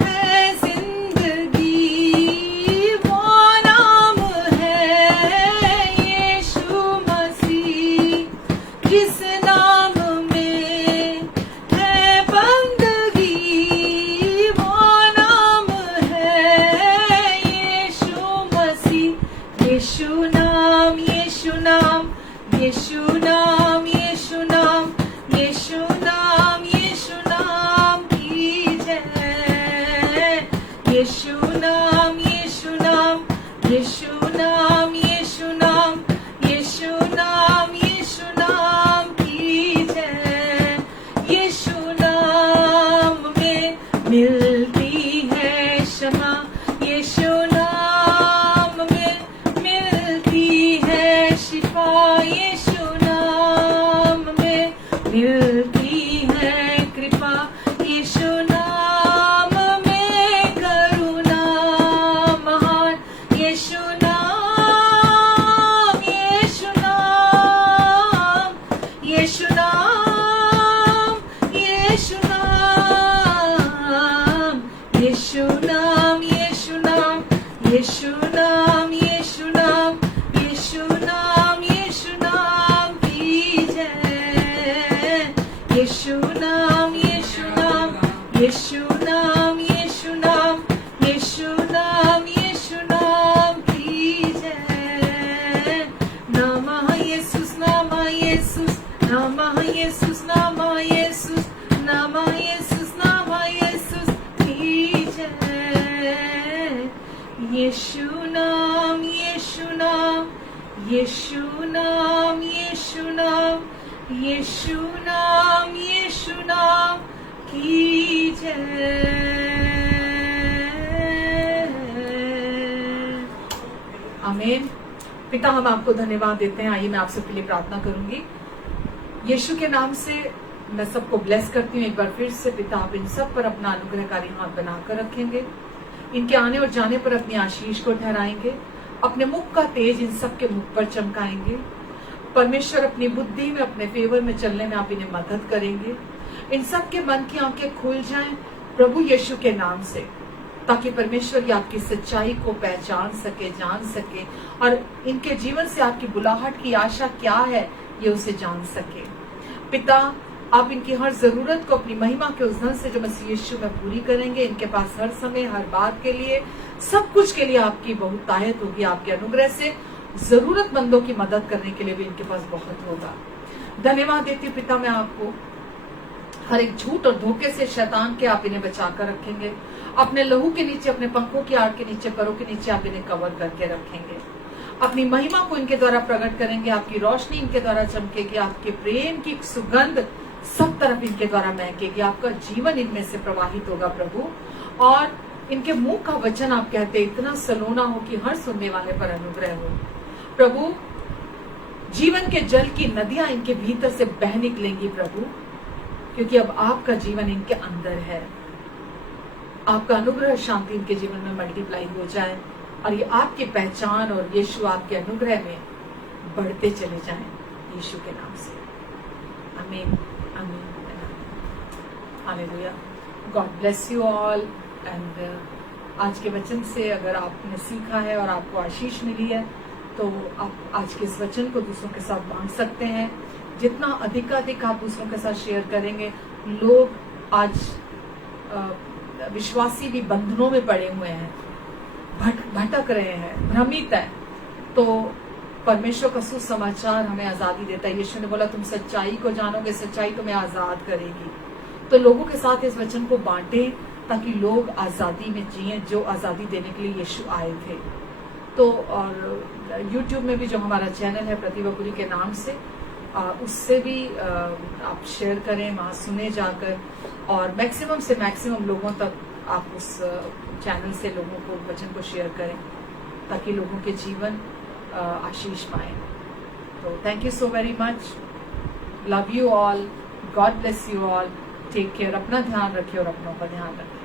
है जिंदगी, वो नाम है यीशु मसीह। जिस नाम में है बंदगी, वो नाम है यीशु मसीह। यीशु नाम, यीशु नाम, यीशु नाम, यीशु नाम, यीशु नाम, यीशु नाम की जय। यीशु नाम, यीशु नाम, यीशु नाम, यीशु नाम, यीशु नाम, यीशु नाम की जय। यीशु नाम में मिलती है क्षमा, यीशु नाम में मिलती है शिफा, यीशु नाम में मिलती है कृपा, यीशु नाम में करुणा महान। यीशु नाम, यीशु नाम, यीशु नाम, यीशु नाम, यीशु नाम, यीशु नाम, यीशु नाम, यीशु नाम, यीशु नाम, यीशु नाम की जय। यीशु नाम, यीशु नाम, यीशु नाम, यीशु नाम, यीशु नाम, यीशु नाम की जय। नमः यीशुस, नमः यीशुस, नमः यीशुस, नमः यीशुस, नमः यीशुस, नमः यीशुस की जय। यीशु नाम, यीशु नाम, यीशु नाम, यीशु नाम, यीशु नाम, यीशु नाम की जय। आमीन। पिता, हम आपको धन्यवाद देते हैं। आइए मैं आप सबके लिए प्रार्थना करूंगी। यीशु के नाम से मैं सबको ब्लेस करती हूँ एक बार फिर से। पिता, आप इन सब पर अपना अनुग्रहकारी हाथ बनाकर रखेंगे, इनके आने और जाने पर अपनी आशीष को ठहराएंगे, अपने मुख का तेज इन सब के मुख पर चमकाएंगे। परमेश्वर, अपनी बुद्धि में, अपने फेवर में चलने में आप इन्हें मदद करेंगे। इन सब के मन की आंखें खुल जाएं प्रभु यीशु के नाम से, ताकि परमेश्वर ये आपकी सच्चाई को पहचान सके, जान सके, और इनके जीवन से आपकी बुलाहट की आशा क्या है ये उसे जान सके। पिता, आप इनकी हर जरूरत को अपनी महिमा के उस धन से जो मसीह यीशु में पूरी करेंगे। इनके पास हर समय, हर बात के लिए, सब कुछ के लिए आपकी बहुतायत होगी। आपके अनुग्रह से जरूरतमंदों की मदद करने के लिए भी इनके पास बहुत होगा। धन्यवाद देती हूँ पिता मैं आपको, हर एक झूठ और धोखे से शैतान के आप इन्हें बचा कर रखेंगे। अपने लहू के नीचे, अपने पंखों की आड़ के नीचे, परों के नीचे आप इन्हें कवर करके रखेंगे। अपनी महिमा को इनके द्वारा प्रकट करेंगे, आपकी रोशनी इनके द्वारा चमकेगी, आपके प्रेम की सुगंध सब तरफ इनके द्वारा महकेगी। आपका जीवन इनमें से प्रवाहित होगा प्रभु, और इनके मुंह का वचन आप कहते इतना सलोना हो कि हर सुनने वाले पर अनुग्रह हो। प्रभु, जीवन के जल की नदियां इनके भीतर से बह निकलेंगी प्रभु, क्योंकि अब आपका जीवन इनके अंदर है। आपका अनुग्रह, शांति इनके जीवन में मल्टीप्लाई हो जाए, और ये आपकी पहचान और यीशु आपके अनुग्रह में बढ़ते चले जाएं, यीशु के नाम से। आमीन, आमीन, hallelujah. God bless you all. And आज के वचन से अगर आपने सीखा है और आपको आशीष मिली है, तो आप आज के इस वचन को दूसरों के साथ बांट सकते हैं। जितना अधिक आप दूसरों के साथ शेयर करेंगे, लोग आज विश्वासी भी बंधनों में पड़े हुए हैं, भटक रहे हैं, भ्रमित है, तो परमेश्वर का सुसमाचार हमें आजादी देता है। यीशु ने बोला, तुम सच्चाई को जानोगे, सच्चाई तुम्हें आजाद करेगी। तो लोगों के साथ इस वचन को बांटें, ताकि लोग आजादी में जिए, जो आजादी देने के लिए यीशु आए थे। तो और YouTube में भी जो हमारा चैनल है प्रतिभा पुरी के नाम से, उससे भी आप शेयर करें, वहां सुने जाकर, और मैक्सिमम से मैक्सिमम लोगों तक आप उस चैनल से लोगों को वचन को शेयर करें, ताकि लोगों के जीवन आशीष पाए। तो thank you so very much. Love you all. God bless you all. Take care. अपना ध्यान रखिए और अपनों का ध्यान रखिए।